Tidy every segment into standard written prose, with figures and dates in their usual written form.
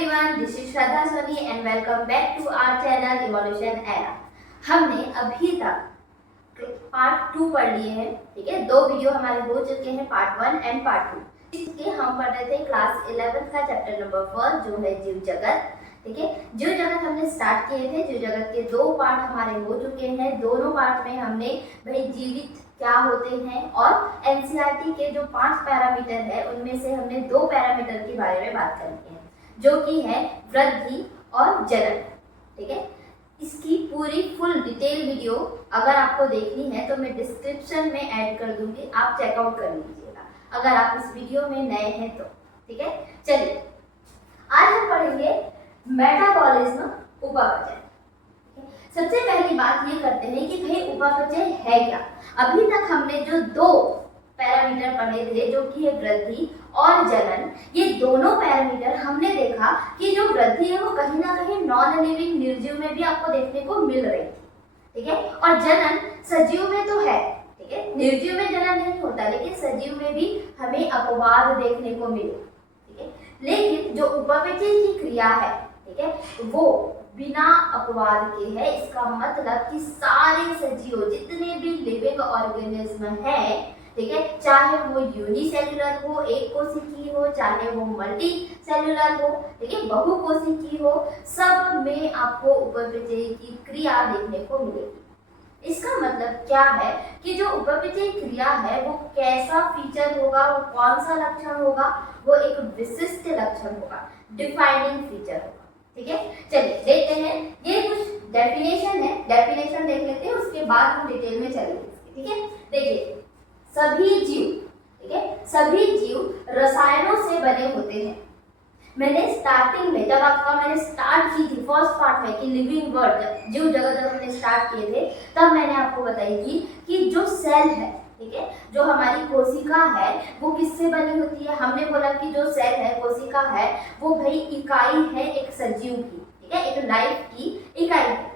everyone, this is Shraddha Soni and welcome back to our channel Evolution Era। हमने अभी तक part 2 पढ़ लिए हैं, ठीक है। 2 वीडियो हमारे हो चुके हैं, पार्ट 1 एंड पार्ट 2। इसके हम पढ़ रहे थे क्लास 11 का चैप्टर नंबर 4 जो है जीव जगत, ठीक है। जीव जगत हमने स्टार्ट किए थे। जीव जगत के 2 पार्ट हमारे हो चुके हैं। दोनों पार्ट में हमने भाई जीवित क्या होते हैं और एनसीईआरटी के जो 5 पैरामीटर है उनमें से हमने 2 पैरामीटर के बारे में बात करनी है, जो कि है वृद्धि और जनन, ठीक है। इसकी पूरी फुल डिटेल वीडियो अगर आपको देखनी है तो मैं डिस्क्रिप्शन में ऐड कर दूंगी, आप चेकआउट कर लीजिएगा अगर आप इस वीडियो में नए हैं तो, ठीक है। चलिए आज हम पढ़ेंगे मेटाबॉलिज्म, उपापचय। सबसे पहली बात ये करते हैं कि भाई उपापचय है क्या। अभी तक हमने जो 2 पैरामीटर पढ़े थे जो कि है वृद्धि और जनन, ये दोनों पैरामीटर हमने देखा कि जो वृद्धि है वो कहीं ना कहीं नॉन लिविंग निर्जीव में भी आपको देखने को मिल रही थी, ठीक है। और जनन सजीव में तो है, ठीक है। निर्जीव में जनन नहीं होता लेकिन सजीव में भी हमें अपवाद देखने को मिले, ठीक है। लेकिन जो उपापचय की क्रिया है, ठीक है, वो बिना अपवाद के है। इसका मतलब कि सारे सजीव जितने भी लिविंग ऑर्गेनिज्म है, ठीक है, चाहे वो यूनिसेल्युलर हो, एक कोशिकीय हो, चाहे वो मल्टी सेल्युलर हो, ठीक है, बहुकोशिकीय हो, सब में आपको उपापचय की क्रिया देखने को मिलेगी। इसका मतलब क्या है कि जो उपापचय क्रिया है वो कैसा फीचर होगा, वो कौन सा लक्षण होगा, वो एक विशिष्ट लक्षण होगा, डिफाइनिंग फीचर होगा, ठीक है। चलिए देखते हैं, ये कुछ डेफिनेशन है, डेफिनेशन देख लेते हैं, उसके बाद हम डिटेल में चलेंगे, ठीक है। देखिए सभी जीव, ठीक है, सभी जीव रसायनों से बने होते हैं। मैंने स्टार्टिंग में जब आपका मैंने स्टार्ट की थी फर्स्ट पार्ट में कि लिविंग वर्ल्ड जीव जगत जब हमने स्टार्ट किए थे तब मैंने आपको बताई थी कि जो सेल है, ठीक है, जो हमारी कोशिका है वो किससे बनी होती है। हमने बोला कि जो सेल है, कोशिका है, वो भाई इकाई है एक सजीव की, ठीक है, एक लाइफ की इकाई है।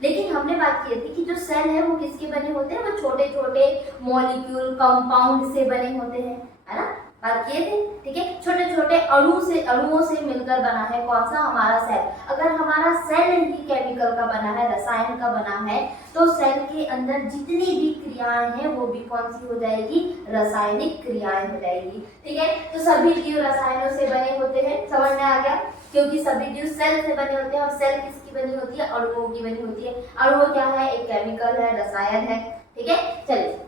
लेकिन हमने बात की थी कि जो सेल है वो किसके बने होते हैं, वो छोटे छोटे मॉलिक्यूल कंपाउंड से बने होते हैं, है ना, बात किए थे, ठीक है। छोटे छोटे अणुओं से मिलकर बना है कौन सा, हमारा सेल। अगर हमारा सेल ही केमिकल का बना है, रसायन का बना है, तो सेल के अंदर जितनी भी क्रियाएं हैं वो भी कौन सी हो जाएगी, रासायनिक क्रियाएं हो जाएगी, ठीक है। तो सभी जीव रसायनों से बने होते हैं, समझ में आ गया, क्योंकि सभी जीव सेल से बने होते हैं। और सेल किसकी बनी होती है, अणुओं की बनी होती है। अणु क्या है, एक केमिकल है, रसायन है, ठीक है। चलिए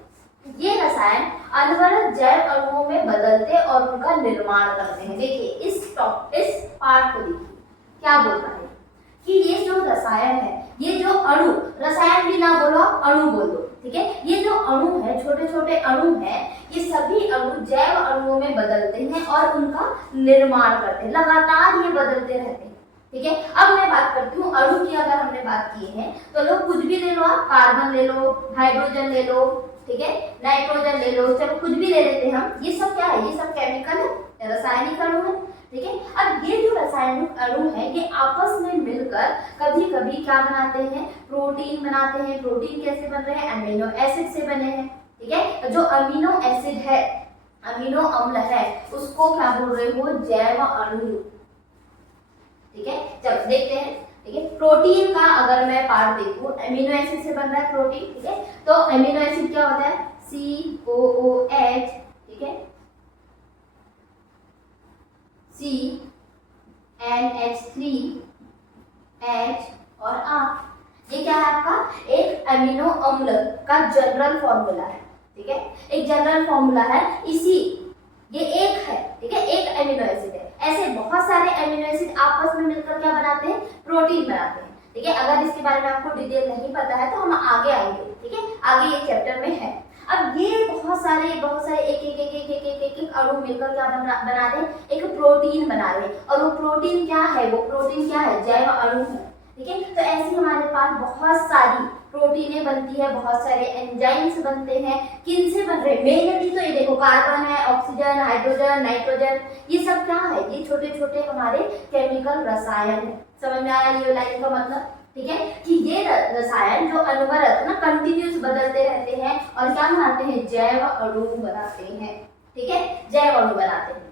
ये रसायन अनवरत जैव अणुओं में बदलते और उनका निर्माण करते हैं। देखिए इस पार्ट को देखिए क्या बोल रहा है कि ये जो रसायन है, ये जो अणु, रसायन भी ना बोलो अणु बोल दो, ठीक है। ये जो अणु है, छोटे छोटे अणु है, ये सभी अणु जैव अणुओं में बदलते हैं और उनका निर्माण करते हैं। लगातार ये बदलते रहते हैं, ठीक है। अब मैं बात करती हूँ अणु की। अगर हमने बात की है तो लोग कुछ भी ले लो, आप कार्बन ले लो, हाइड्रोजन ले लो, ठीक है, नाइट्रोजन ले लो, चलो कुछ भी ले लेते हैं हम। ये सब क्या है, ये सब केमिकल है, रासायनिक अणु है, ठीक है। अब ये जो रासायनिक अणु है ये आपस में मिलकर कभी कभी क्या बनाते हैं, प्रोटीन बनाते हैं। प्रोटीन कैसे बन रहे हैं, अमीनो एसिड से बने हैं, ठीक है। जो अमीनो एसिड है, अमीनो अम्ल है, उसको क्या बोल रहे हो, जैव अणु, ठीक है। चलो देखते हैं, ठीक है। प्रोटीन का अगर मैं पार्ट देखूं, अमीनो एसिड से बन रहा है प्रोटीन, ठीक है। तो अमीनो एसिड क्या होता है, COOH, ठीक है, CNH3H और R। ये क्या है आपका, एक अमीनो अम्ल का जनरल फॉर्मूला है, ठीक है, एक जनरल फॉर्मूला है। ये एक है, ठीक है, एक अमीनो एसिड है। ऐसे बहुत सारे अमीनो एसिड आपस में मिलकर क्या बनाते हैं, प्रोटीन बनाते हैं, ठीक है। अगर इसके बारे में आपको डिटेल नहीं पता है तो हम आगे आएंगे, ठीक है, आगे ये चैप्टर में है। अब ये बहुत सारे एक अणु मिलकर क्या बना रहे हैं, एक प्रोटीन बना रहे हैं। और वो प्रोटीन क्या है, वो प्रोटीन क्या है, जैव अणु है, ठीक है। तो ऐसे हमारे पास बहुत सारी प्रोटीनें बनती है, बहुत सारे एंजाइम्स बनते हैं। किन से बन रहे हैं, मेनली तो ये देखो कार्बन है, ऑक्सीजन, हाइड्रोजन, नाइट्रोजन, ये सब क्या है, ये छोटे छोटे हमारे केमिकल रसायन है। समझ में आया ये लाइन का मतलब, ठीक है, कि ये रसायन जो अनवरत ना कंटिन्यूस बदलते रहते हैं और क्या बनाते हैं, जैव अणु बनाते हैं, ठीक है, जैव अणु बनाते हैं।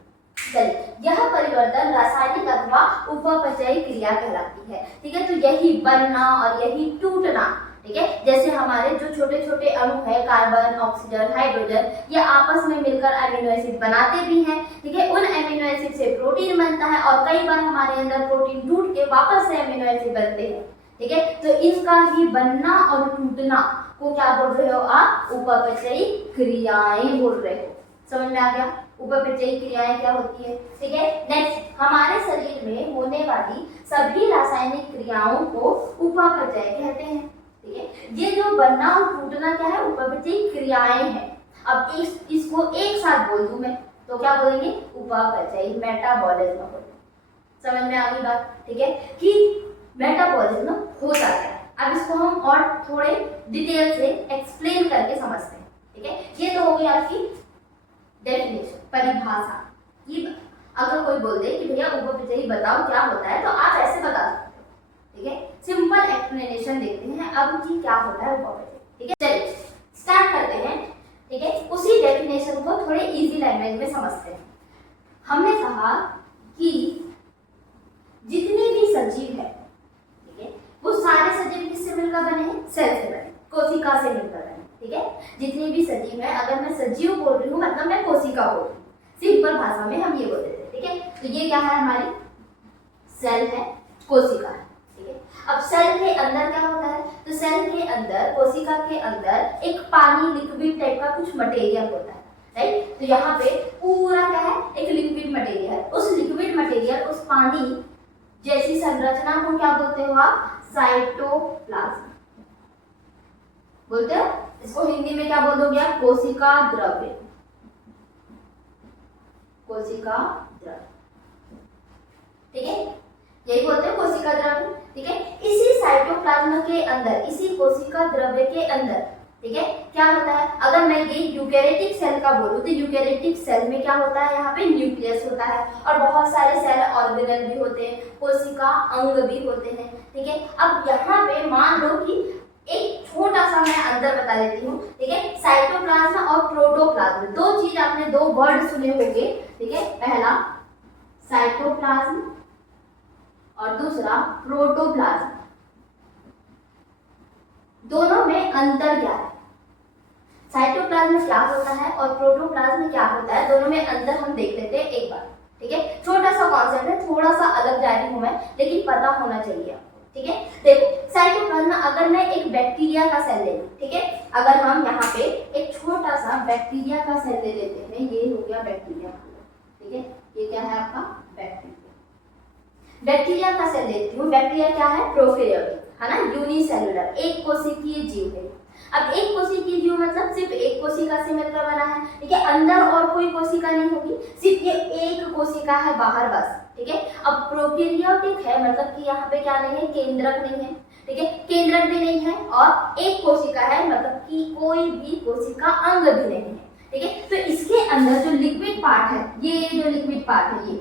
चलिए, यह परिवर्तन रासायनिक अथवा उपपचयी क्रिया कहलाती है। ठीक है, तो यही बनना और यही टूटना, ठीक है, जैसे हमारे जो छोटे छोटे अणु है कार्बन, ऑक्सीजन, हाइड्रोजन, ये आपस में मिलकर अमीनो एसिड बनाते भी हैं। ठीक है, उन अमीनो एसिड से प्रोटीन बनता है और कई बार हमारे अंदर प्रोटीन टूट के वापस से अमीनो एसिड बनते हैं। ठीक है, तो इनका ही बनना और टूटना को क्या बोल रहे हो आप? उपपचयी क्रियाएं बोल रहे हो। समझ में आ गया? उपपचयी क्रियाएं क्या होती है। ठीक है, नेक्स्ट, हमारे शरीर में होने वाली सभी रासायनिक क्रियाओं को उपपचय कहते हैं। ठीक है, ये जो बनना और टूटना क्या है? उपपचयी क्रियाएं हैं। अब इसको एक साथ बोल दूं मैं तो क्या बोलेंगे? उपपचयी, मेटाबॉलिज्म बोलेंगे। समझ में आ गई बात? ठीक है, कि मेटाबॉलिज्म होता है। अब इसको हम और थोड़े डिटेल से एक्सप्लेन करके समझते हैं। ठीक है, ये तो हो गई आपकी डेफिनेशन, परिभाषा। कि अगर कोई बोल दे कि भैया उपपचयी बताओ क्या होता है, तो आप ऐसे बता सकते हो। ठीक है, सिंपल एक्सप्लेनेशन देखते हैं अब कि क्या होता है उपपचयी। ठीक है, चलिए स्टार्ट करते हैं। ठीक है, उसी डेफिनेशन को थोड़े इजी लैंग्वेज में समझते हैं। हमने कहा कि जितने भी सजीव है, ठीक है, वो सारे सजीव किससे मिलकर बने हैं? सेल से बने, कोशिका से मिलकर बने। ठीक है, जितने भी सजीव है, अगर मैं सजीव बोल रही हूँ मतलब मैं कोशिका बोल रही हूँ, सिंपल भाषा में हम ये बोल देते हैं। ठीक है, तो ये क्या है? हमारी सेल है, कोशिका है। ठीक है, अब सेल के अंदर क्या होता है? तो सेल के अंदर, कोशिका के अंदर एक पानी लिक्विड टाइप का कुछ मटेरियल होता है, राइट? तो यहाँ पे पूरा क्या है? एक लिक्विड मटेरियल। उस लिक्विड मटेरियल, उस पानी जैसी संरचना को क्या बोलते हो आप? साइटोप्लाज्म बोलते हो। इसको हिंदी में क्या बोलोगे आप? कोशिका द्रव्य, कोशिका द्रव्य। ठीक है, यही बोलते हैं कोशिका द्रव्य। ठीक है, इसी साइटोप्लाज्म के अंदर, इसी कोशिका द्रव्य के अंदर, ठीक है, क्या होता है? अगर मैं ये यूकेरियोटिक सेल का बोलूं तो यूकेरियोटिक सेल में क्या होता है? यहाँ पे न्यूक्लियस होता है और बहुत सारे सेल ऑर्गेनल भी होते हैं, कोशिका अंग भी होते हैं। ठीक है, अब यहाँ पे मान लो कि एक छोटा सा मैं अंदर बता देती हूँ। ठीक है, साइटोप्लाज्म और प्रोटोप्लाज्म, दो चीज आपने, दो वर्ड सुने होंगे। ठीक है, पहला साइटोप्लाज्म और दूसरा प्रोटोप्लाज्म। दोनों में अंतर क्या है? साइटोप्लाज्म क्या होता है और प्रोटोप्लाज्म क्या होता है, दोनों में अंतर हम देख लेते हैं एक बार। ठीक है, छोटा सा कॉन्सेप्ट है, थोड़ा सा अलग जा रही हूँ मैं, लेकिन पता होना चाहिए आपको। ठीक है, देखो साइटोप्लाज्म, अगर मैं एक बैक्टीरिया का सेल ले लूं, ठीक है, अगर हम यहाँ पे एक छोटा सा बैक्टीरिया का सेल ले लेते हैं, ये हो गया बैक्टीरिया। ठीक है, ये क्या है आपका? बैक्टीरिया। बैक्टीरिया का सेल लेती हूँ। बैक्टीरिया क्या है? प्रोकैरियोटिक है ना, यूनिसेलुलर, एक कोशिकीय जीव है। अब एक कोशिकीय जीव मतलब सिर्फ एक कोशिका से मिलकर बना है। ठीक है, अंदर और कोई कोशिका नहीं होगी, सिर्फ ये एक कोशिका है बाहर बस। ठीक है, अब प्रोकैरियोटिक है मतलब कि यहाँ पे क्या नहीं है? केंद्रक नहीं है। ठीक है, केंद्रक भी नहीं है और एक कोशिका है मतलब कि कोई भी कोशिका अंग भी नहीं है। ठीक है, तो इसके अंदर जो लिक्विड पार्ट है, ये जो लिक्विड पार्ट है, ये,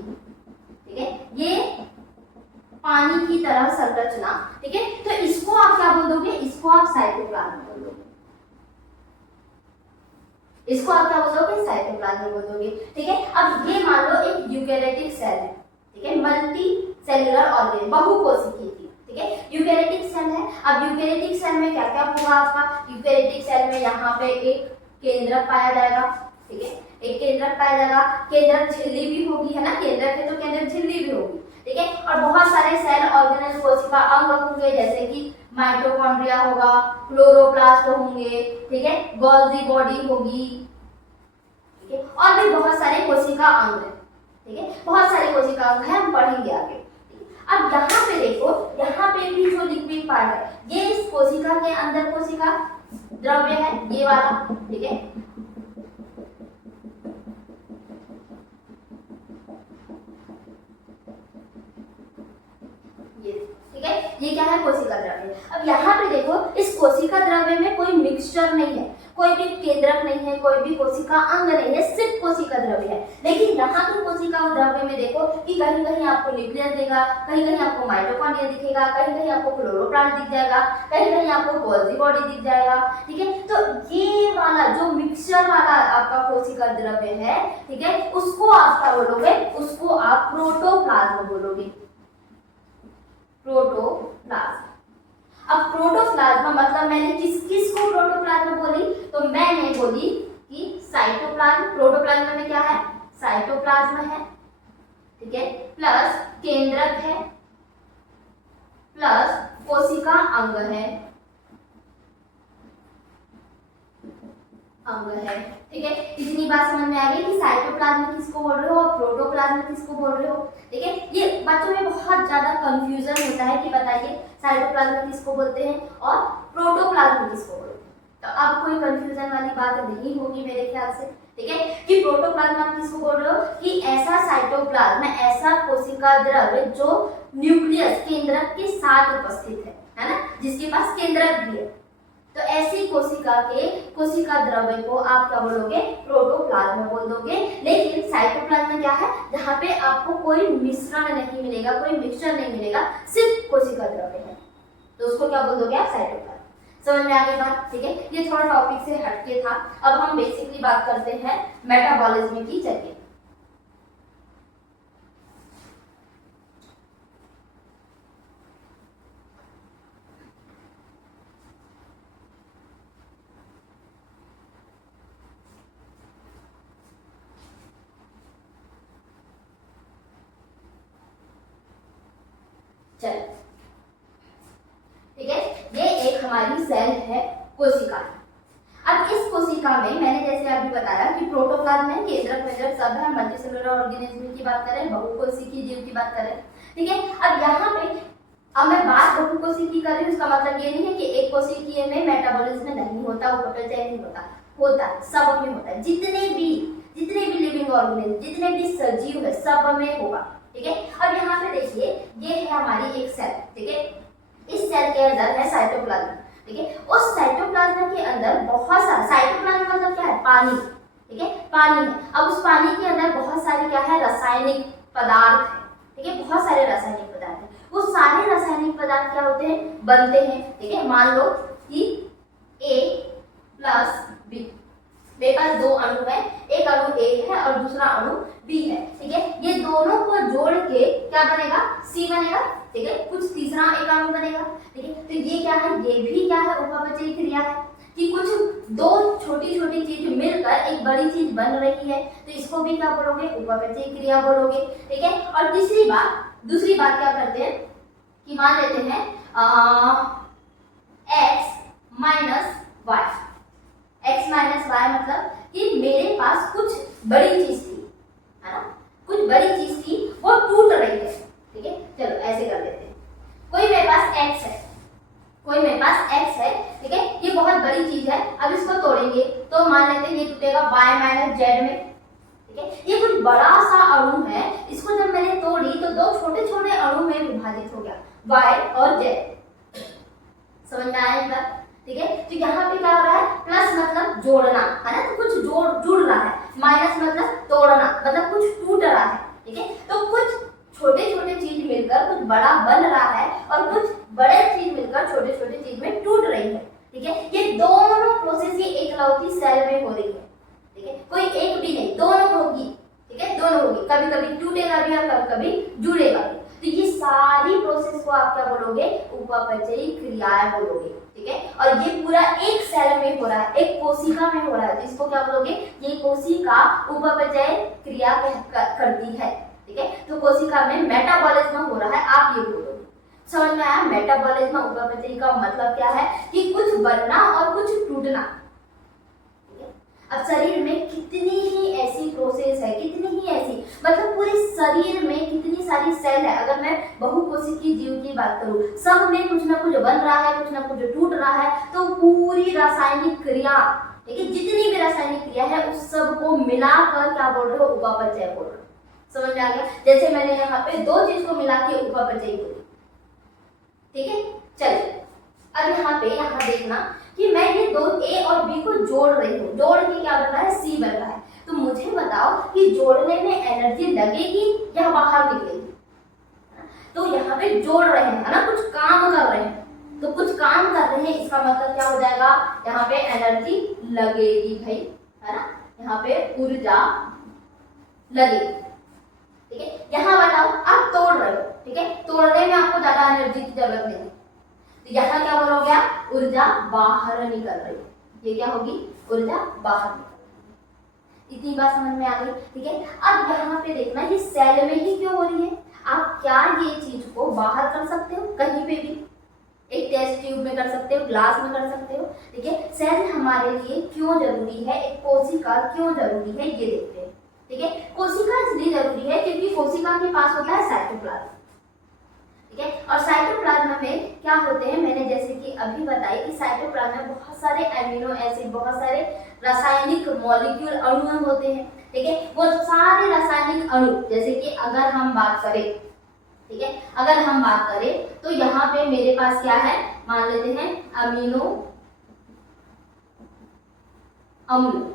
ठीक है, ये पानी की तरह संरचना। ठीक है, तो इसको आप क्या बोल दोगे? इसको आप साइटोप्लाज्म बोल दोगे। इसको आप क्या बोल दोगे? साइटोप्लाज्म बोल दोगे। ठीक है, अब ये मान लो एक यूकेरियोटिक सेल है। ठीक है, मल्टी सेलुलर ऑर्गेनिज्म, बहुकोशिकीय जीव। ठीक है, यूकेरियोटिक सेल है। अब यूकेरियोटिक सेल में क्या क्या होगा आपका? यूकेरियोटिक सेल में यहाँ पे एक केंद्रक पाया जाएगा। ठीक है, एक केंद्रक पाया जाएगा, केंद्रक झिल्ली भी होगी, है ना, केंद्रक है तो केंद्रक झिल्ली भी होगी। ठीक है, और बहुत सारे सेल ऑर्गेनल कोशिका अंग होंगे, जैसे कि माइटोकॉन्ड्रिया होगा, क्लोरोप्लास्ट होंगे। ठीक है, गोल्गी बॉडी होगी। ठीक है, और भी बहुत सारे कोशिका अंग हैं। ठीक है, बहुत सारे कोशिका अंग हैं, हम पढ़ेंगे आगे। अब यहाँ पे देखो, यहाँ पे भी जो लिक्विड पार्ट है, ये इस कोशिका के अंदर कोशिका द्रव्य है, ये वाला। ठीक है, ठीक है, ये क्या है? कोशिका द्रव्य। अब यहाँ पे देखो, इस कोशिका द्रव्य में कोई मिक्सचर नहीं है, कोई भी केंद्रक नहीं है, कोई भी कोशिका अंग नहीं है, सिर्फ कोशिका द्रव्य है। लेकिन यहाँ के कोशिका द्रव्य में देखो कि कहीं कहीं आपको न्यूक्लियस देगा, कहीं कहीं आपको माइटोकॉन्ड्रिया दिखेगा, कहीं कहीं आपको क्लोरोप्लास्ट दिख जाएगा, कहीं कहीं आपको गोल्गी बॉडी दिख जाएगा। ठीक है, तो ये वाला जो मिक्सचर वाला आपका कोशिका द्रव्य है, ठीक है, उसको आप क्या बोलोगे, उसको आप प्रोटोप्लाज्म बोलोगे, प्रोटोप्लाज्म। अब प्रोटोप्लाज्म मतलब मैंने किस को प्रोटोप्लाज्म बोली, तो मैंने बोली कि साइटोप्लाज्म, प्रोटोप्लाज्म में क्या है, साइटोप्लाज्म है, ठीक है, प्लस केंद्रक है, प्लस कोशिका अंग है, ठीक है। इतनी बात समझ में आ गई कि साइटोप्लाज्म किसको बोल रहे हो और प्रोटोप्लाज्म किसको बोल रहे हो। ठीक है, ये बच्चों में बहुत ज्यादा कंफ्यूजन होता है कि बताइए साइटोप्लाज्म किसको बोलते हैं और प्रोटोप्लाज्म किसको बोलते हैं। तो अब कोई कंफ्यूजन वाली बात नहीं होगी मेरे ख्याल से। ठीक है, कि प्रोटोप्लाज्म आप किसको बोल रहे हो, कि ऐसा साइटोप्लाज्म, ऐसा कोशिका द्रव्य जो न्यूक्लियस केंद्रक के साथ उपस्थित है ना, जिसके पास केंद्रक भी है। तो ऐसी कोशिका द्रव्य को आप क्या बोलोगे, प्रोटोप्लाज्म बोल दोगे। लेकिन साइटोप्लाज्म क्या है, जहाँ पे आपको कोई मिश्रण नहीं मिलेगा, कोई मिक्सचर नहीं मिलेगा, सिर्फ कोशिका द्रव्य है, तो उसको क्या बोल दोगे आप, साइटोप्लाज्म। समझ में आ गई बात। ठीक है, ये थोड़ा टॉपिक से हटके था। अब हम बेसिकली बात करते हैं मेटाबॉलिज्म की। चलिए चलो, ठीक है, ये एक हमारी सेल है कोशिका। अब इस कोशिका में मैंने जैसे अभी बताया कि प्रोटोप्लाज्म है, केंद्रक मेंडक सब है, मल्टीसेलुलर ऑर्गेनिज्म की बात करें, बहुकोशिकीय जीव की बात करें। ठीक है, अब यहाँ पे अब मैं बात बहुकोशिकीय कर रही हूँ, उसका मतलब ये नहीं है कि एक कोशिकीय में मेटाबॉलिज्म नहीं होता, उपचय नहीं होता, होता है, सब में होता है। जितने भी लिविंग ऑर्गेनिज्म, जितने भी सजीव है, सब में होगा। ठीक है, अब यहाँ पे देखिए, ये है हमारी एक सेल। ठीक है, इस सेल के अंदर है साइटोप्लाज्म। ठीक है, उस साइटोप्लाज्म के अंदर बहुत सारा, साइटोप्लाज्म मतलब क्या है, पानी। ठीक है, पानी है। अब उस पानी के अंदर बहुत सारे क्या है, रासायनिक पदार्थ है। ठीक है, बहुत सारे रासायनिक पदार्थ है। वो सारे रासायनिक पदार्थ क्या होते हैं, बनते हैं। ठीक है, मान लो कि A प्लस B, मेरे पास दो अणु है, एक अणु A है और दूसरा अणु B है। ठीक है, ये दोनों को जोड़ के क्या बनेगा, C बनेगा। ठीक है, कुछ तीसरा एक अणु बनेगा। ठीक है, तो ये क्या है, ये भी क्या है, उपपचयी क्रिया है कि कुछ दो छोटी छोटी चीज मिलकर एक बड़ी चीज बन रही है, तो इसको भी क्या बोलोगे, उपपचयी क्रिया बोलोगे। ठीक है, और दूसरी बात क्या करते हैं कि मान लेते हैं x minus y. x minus y मतलब कि मेरे पास कुछ बड़ी चीज थी, है ना, कुछ बड़ी चीज थी, वो टूट रही है। ठीक है, चलो ऐसे कर लेते हैं, कोई मेरे पास x है, ठीक है, ये बहुत बड़ी चीज है। अब इसको तोड़ेंगे तो मान लेते हैं ये टूटेगा y माइनस जेड में। ठीक है, ये कुछ बड़ा सा अणु है, इसको जब मैंने तोड़ी तो दो छोटे छोटे अणु में विभाजित हो गया, y और z। समझ में आया इस बात। ठीक है, तो यहाँ पे क्या हो रहा है, प्लस मतलब जोड़ना, है ना, तो कुछ जुड़ रहा है, माइनस मतलब तोड़ना, मतलब कुछ टूट रहा है। ठीक है, तो कुछ छोटे छोटे चीज मिलकर कुछ बड़ा बन रहा है और कुछ बड़े चीज मिलकर छोटे छोटे चीज में टूट रही है। ठीक है, ये दोनों प्रोसेस ये एकलौती सेल में हो रही है। ठीक है, कोई एक भी नहीं, दोनों होगी। ठीक है, दोनों होगी, कभी कभी टूटेगा भी और कभी कभी जुड़ेगा भी। तो ये सारी प्रोसेस को आप क्या बोलोगे, उपपचयी क्रियाएं बोलोगे। ठीक है, और ये पूरा एक सेल में हो रहा है, एक कोशिका में हो रहा है, तो इसको क्या बोलोगे, ये कोशिका उपपचय क्रिया करती है। ठीक है, तो कोशिका में मेटाबॉलिज्म हो रहा है, आप ये बोलोगे। समझ में आया, मेटाबॉलिज्म उपपचयी का मतलब क्या है कि कुछ बनना और कुछ टूटना। अब शरीर में कितनी ही ऐसी प्रोसेस है, कितनी ही ऐसी, मतलब पूरे शरीर में कितनी सारी सेल है। अगर मैं बहुकोशिकीय जीव की बात करूं, सब में कुछ ना कुछ बन रहा है, कुछ ना कुछ टूट रहा है, तो पूरी रासायनिक क्रिया, ठीक है, जितनी भी रासायनिक क्रिया है उस सब को मिलाकर क्या बोल रहे हो, उपपचय बोल रहे हो। समझ में आ गया, जैसे मैंने यहाँ पे दो चीज को मिला के उपपचयी बोली। ठीक है, चलिए अब यहाँ देखना कि मैं ये दो ए और बी को जोड़ रही हूँ, जोड़ के क्या बन रहा है, सी बन रहा है। तो मुझे बताओ कि जोड़ने में एनर्जी लगेगी या बाहर निकलेगी। तो यहाँ पे जोड़ रहे हैं, है ना, कुछ काम कर रहे हैं, तो कुछ काम कर रहे हैं, इसका मतलब क्या हो जाएगा, यहाँ पे एनर्जी लगेगी भाई, है ना, यहाँ पे ऊर्जा लगेगी। ठीक है, यहाँ बताओ आप तोड़ रहे हो, ठीक है, तोड़ने में आपको ज्यादा एनर्जी की जरूरत नहीं है, तो यहाँ क्या हो गया, ऊर्जा बाहर निकल रही है, ये क्या होगी, ऊर्जा बाहर निकल रही है। इतनी बात समझ में आ गई। ठीक है, अब यहाँ पे देखना ये सेल में ही क्यों हो रही है। आप क्या ये चीज को बाहर कर सकते हो, कहीं पे भी, एक टेस्ट ट्यूब में कर सकते हो, ग्लास में कर सकते हो। ठीक है, सेल हमारे लिए क्यों जरूरी है, एक कोशिका क्यों जरूरी है, ये देखते हैं। ठीक है, कोशिका इसलिए जरूरी है क्योंकि कोशिका के पास होता है साइटोप्लाज्म। ठीक है, और साइटोप्लाज्म में क्या होते हैं, मैंने जैसे कि अभी बताई कि साइटोप्लाज्म में बहुत सारे अमीनो एसिड, बहुत सारे रासायनिक मॉलिक्यूल अणु होते हैं। ठीक है, वो सारे रासायनिक अणु, जैसे कि अगर हम बात करें, ठीक है, अगर हम बात करें तो यहाँ पे मेरे पास क्या है, मान लेते हैं अमीनो अम्ल।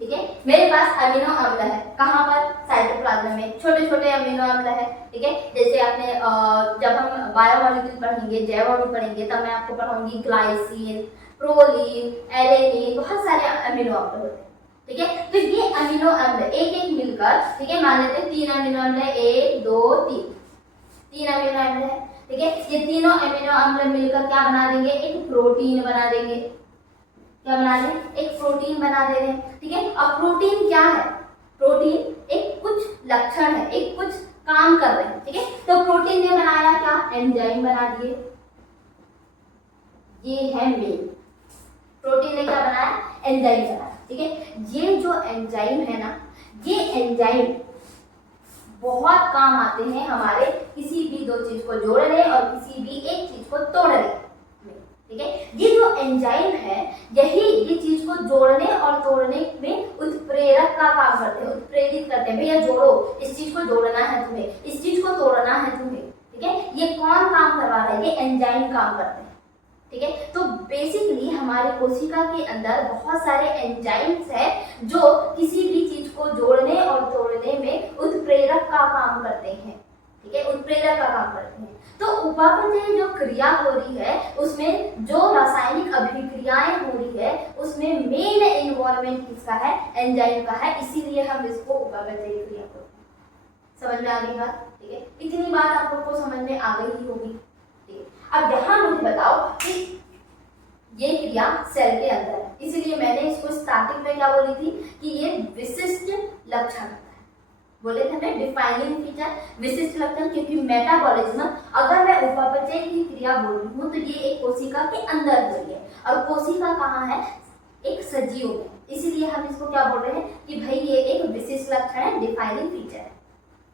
ठीक है, मेरे पास अमीनो अम्ल है, कहाँ पर, साइटोप्लाज्म में, छोटे छोटे अमीनो अम्ल है। ठीक है, जैसे आपने जब हम बायोमॉलिक्यूल पढ़ेंगे, जैव अणु पढ़ेंगे, तब मैं आपको पढ़ाऊंगी ग्लाइसिन, प्रोलीन, एलेनिन, बहुत सारे अमीनो अम्ल होते हैं। ठीक है, तो ये अमीनो अम्ल एक एक मिलकर, ठीक है, मान लेते हैं 3 अमीनो अम्ल है, 1 2 3 अमीनो अम्ल है। ठीक है, ये तीनों अमीनो अम्ल मिलकर क्या बना देंगे, एक प्रोटीन बना देंगे। क्या बना दें, एक प्रोटीन बना दे रहे हैं। ठीक है, अब प्रोटीन क्या है, प्रोटीन एक कुछ लक्षण है, एक कुछ काम कर रहे हैं। ठीक है, तो प्रोटीन ने बनाया क्या, एंजाइम बना दिए, ये है मेन, प्रोटीन ने क्या बनाया, एंजाइम बनाया। ठीक है, ये जो एंजाइम है ना, ये एंजाइम बहुत काम आते हैं हमारे किसी भी दो चीज को जोड़ने और किसी भी एक चीज को तोड़ने में। ठीक है, ये जो एंजाइम है, यही ये चीज को जोड़ने और तोड़ने में उत्प्रेरक का काम करते हैं, उत्प्रेरित करते हैं, भैया जोड़ो, इस चीज को जोड़ना है तुम्हें, इस चीज को तोड़ना है तुम्हें। ठीक है, ये कौन काम करवा रहा है, ये एंजाइम काम करते हैं। ठीक है, तो बेसिकली हमारे कोशिका के अंदर बहुत सारे एंजाइम्स है जो किसी भी चीज को जोड़ने और तोड़ने में उत्प्रेरक का काम करते हैं। ठीक है, उत्प्रेरक का काम करते हैं। तो उपापचय जो क्रिया हो रही है, उसमें जो रासायनिक अभिक्रियाएं हो रही है, उसमें मेन इन्वॉल्वमेंट किसका है, एंजाइम का है, इसीलिए हम इसको उपापचय क्रिया बोलते हैं। समझ में आ गई बात। ठीक है, इतनी बात आप लोग को समझ में आ गई ही होगी। अब यहाँ मुझे बताओ कि ये क्रिया सेल के अंदर है, इसीलिए मैंने इसको स्टार्टिंग में क्या बोली थी कि ये विशिष्ट लक्षण है, बोले थे मैं डिफाइनिंग फीचर, विशिष्ट लक्षण, क्योंकि मेटाबॉलिज्म, अगर मैं उपापचय की क्रिया बोल रही हूँ तो ये एक कोशिका के अंदर हो रही है, और कोशिका कहाँ है, एक सजीव में, इसीलिए हम इसको क्या बोल रहे हैं कि भाई ये एक विशिष्ट लक्षण है, डिफाइनिंग फीचर है।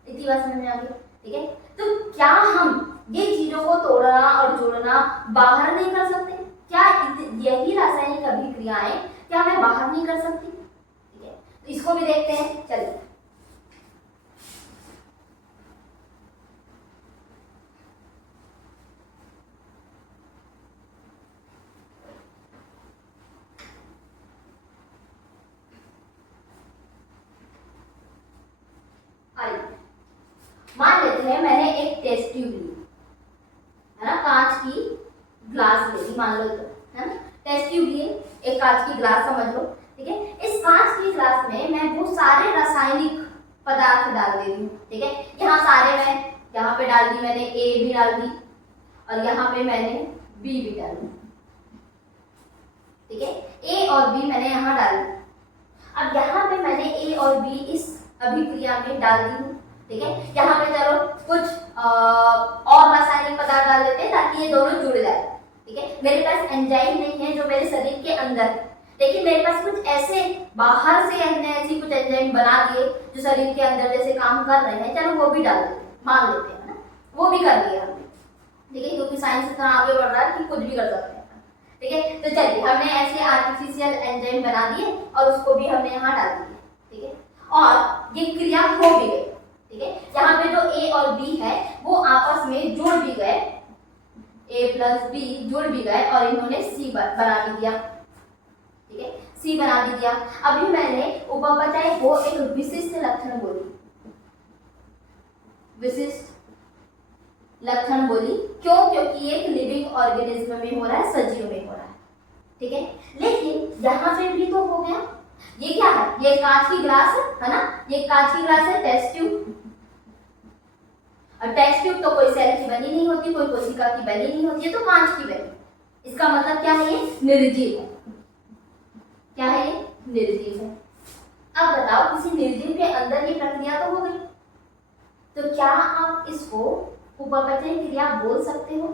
इतनी बात समझ में आ गई। ठीक है, तो क्या हम ये चीजों को तोड़ना और जोड़ना बाहर नहीं कर सकते, क्या यही रासायनिक अभिक्रियाएं क्या मैं बाहर नहीं कर सकती। ठीक है, तो इसको भी देखते हैं, चलिए। मान लेते हैं मैंने एक टेस्ट ट्यूब ली, है ना, कांच की ग्लास ले ली, मान लो, तो है ना, टेस्ट ट्यूब लिए, एक कांच की ग्लास समझ लो। ठीक है, इस कांच की ग्लास में मैं वो सारे रासायनिक पदार्थ डाल दे रही हूँ। ठीक है, यहाँ सारे मैं यहाँ पे डाल दी, मैंने ए भी डाल दी और यहाँ पे मैंने बी भी डाल दी। ठीक है, ए और बी मैंने यहाँ डाल दी। अब यहाँ पे मैंने ए और बी इस अभिक्रिया में डाल दी हूँ। ठीक है, यहाँ पे चलो कुछ और रासायनिक पदार्थ डाल देते हैं ताकि ये दोनों जुड़ जाए। ठीक है, मेरे पास एंजाइम नहीं है जो मेरे शरीर के अंदर है, लेकिन मेरे पास कुछ ऐसे बाहर से हमने ऐसी कुछ एंजाइम बना दिए जो शरीर के अंदर जैसे काम कर रहे हैं, चलो वो भी डाल देते हैं, मान लेते हैं ना, वो भी कर दिया हमने। ठीक है, क्योंकि साइंस इतना आगे बढ़ रहा है कि कुछ भी कर सकते हैं। ठीक है, तो चलिए हमने ऐसे आर्टिफिशियल एंजाइम बना दिए और उसको भी हमने यहाँ डाल दिया। ठीक है, और ये क्रिया हो भी गई। ठीक है, यहाँ पे जो ए और बी है वो आपस में जुड़ भी गए, A प्लस बी जुड़ भी गए और इन्होंने सी बना भी दिया, ठीक है, सी बना भी दिया। अभी मैंने उपपचय को एक विशिष्ट लक्षण बोली, विशिष्ट लक्षण बोली, क्यों? क्योंकि एक लिविंग ऑर्गेनिज्म में हो रहा है, सजीव में हो रहा है, ठीक है। लेकिन यहाँ पे भी तो हो गया, ये क्या है? ये कांच की ग्लास है ना, ये कांच की ग्लास है, टेस्ट ट्यूब। और टेस्ट ट्यूब तो कोई सेल की बनी नहीं होती, कोई कोशिका की बनी नहीं होती है, तो कांच की बनी। इसका मतलब क्या है? ये निर्जीव है। क्या है? ये निर्जीव है। अब बताओ, किसी निर्जीव के अंदर ये प्रक्रिया तो हो गई, तो क्या आप इसको उपपचय क्रिया बोल सकते हो?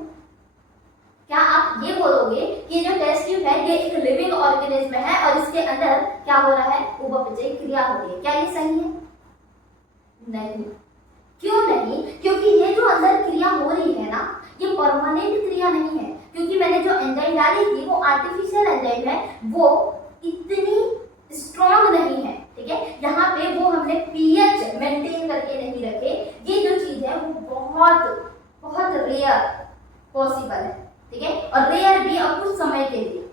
क्या आप ये बोलोगे कि जो टेस्ट ट्यूब है ये एक लिविंग ऑर्गेनिज्म है और इसके अंदर क्या हो रहा है? उपपचय क्रिया हो रही है। क्या ये सही है? नहीं। क्यों नहीं? क्योंकि ये जो अंदर क्रिया हो रही है ना, ये परमानेंट क्रिया नहीं है, क्योंकि मैंने जो एंजाइम डाली थी वो आर्टिफिशियल एंजाइम है, वो इतनी स्ट्रॉन्ग नहीं है, ठीक है। यहाँ पे वो हमने पीएच मेंटेन करके नहीं रखे। ये जो चीज है वो बहुत बहुत रेयर पॉसिबल है, ठीक है, और रेयर भी अब कुछ समय के लिए।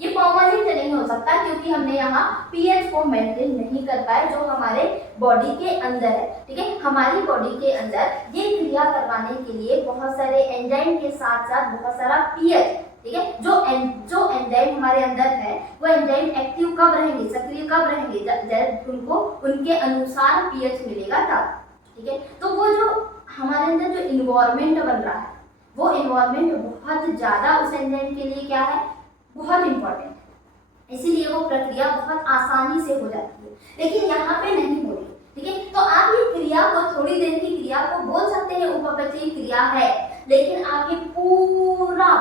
ये परमानेंट नहीं हो सकता क्योंकि हमने यहाँ पीएच को मेंटेन नहीं कर पाए जो हमारे बॉडी के अंदर है, ठीक है। हमारी बॉडी के अंदर ये क्रिया करवाने के लिए बहुत सारे एंजाइम के साथ साथ बहुत सारा पीएच, ठीक है, जो एंजाइम हमारे अंदर है वो एंजाइम एक्टिव कब रहेंगे, सक्रिय कब रहेंगे? जब उनको उनके अनुसार पीएच मिलेगा तब, ठीक है। तो वो जो हमारे अंदर जो इन्वायरमेंट बन रहा है वो इन्वायरमेंट बहुत ज्यादा उस एंजाइम के लिए क्या है? बहुत इंपॉर्टेंट है। इसीलिए वो प्रक्रिया बहुत आसानी से हो जाती है, लेकिन यहाँ पे नहीं हो रही, ठीक है। तो आप ये क्रिया को, थोड़ी देर की क्रिया को बोल सकते हैं उपपचयी क्रिया है, लेकिन आप ये पूरा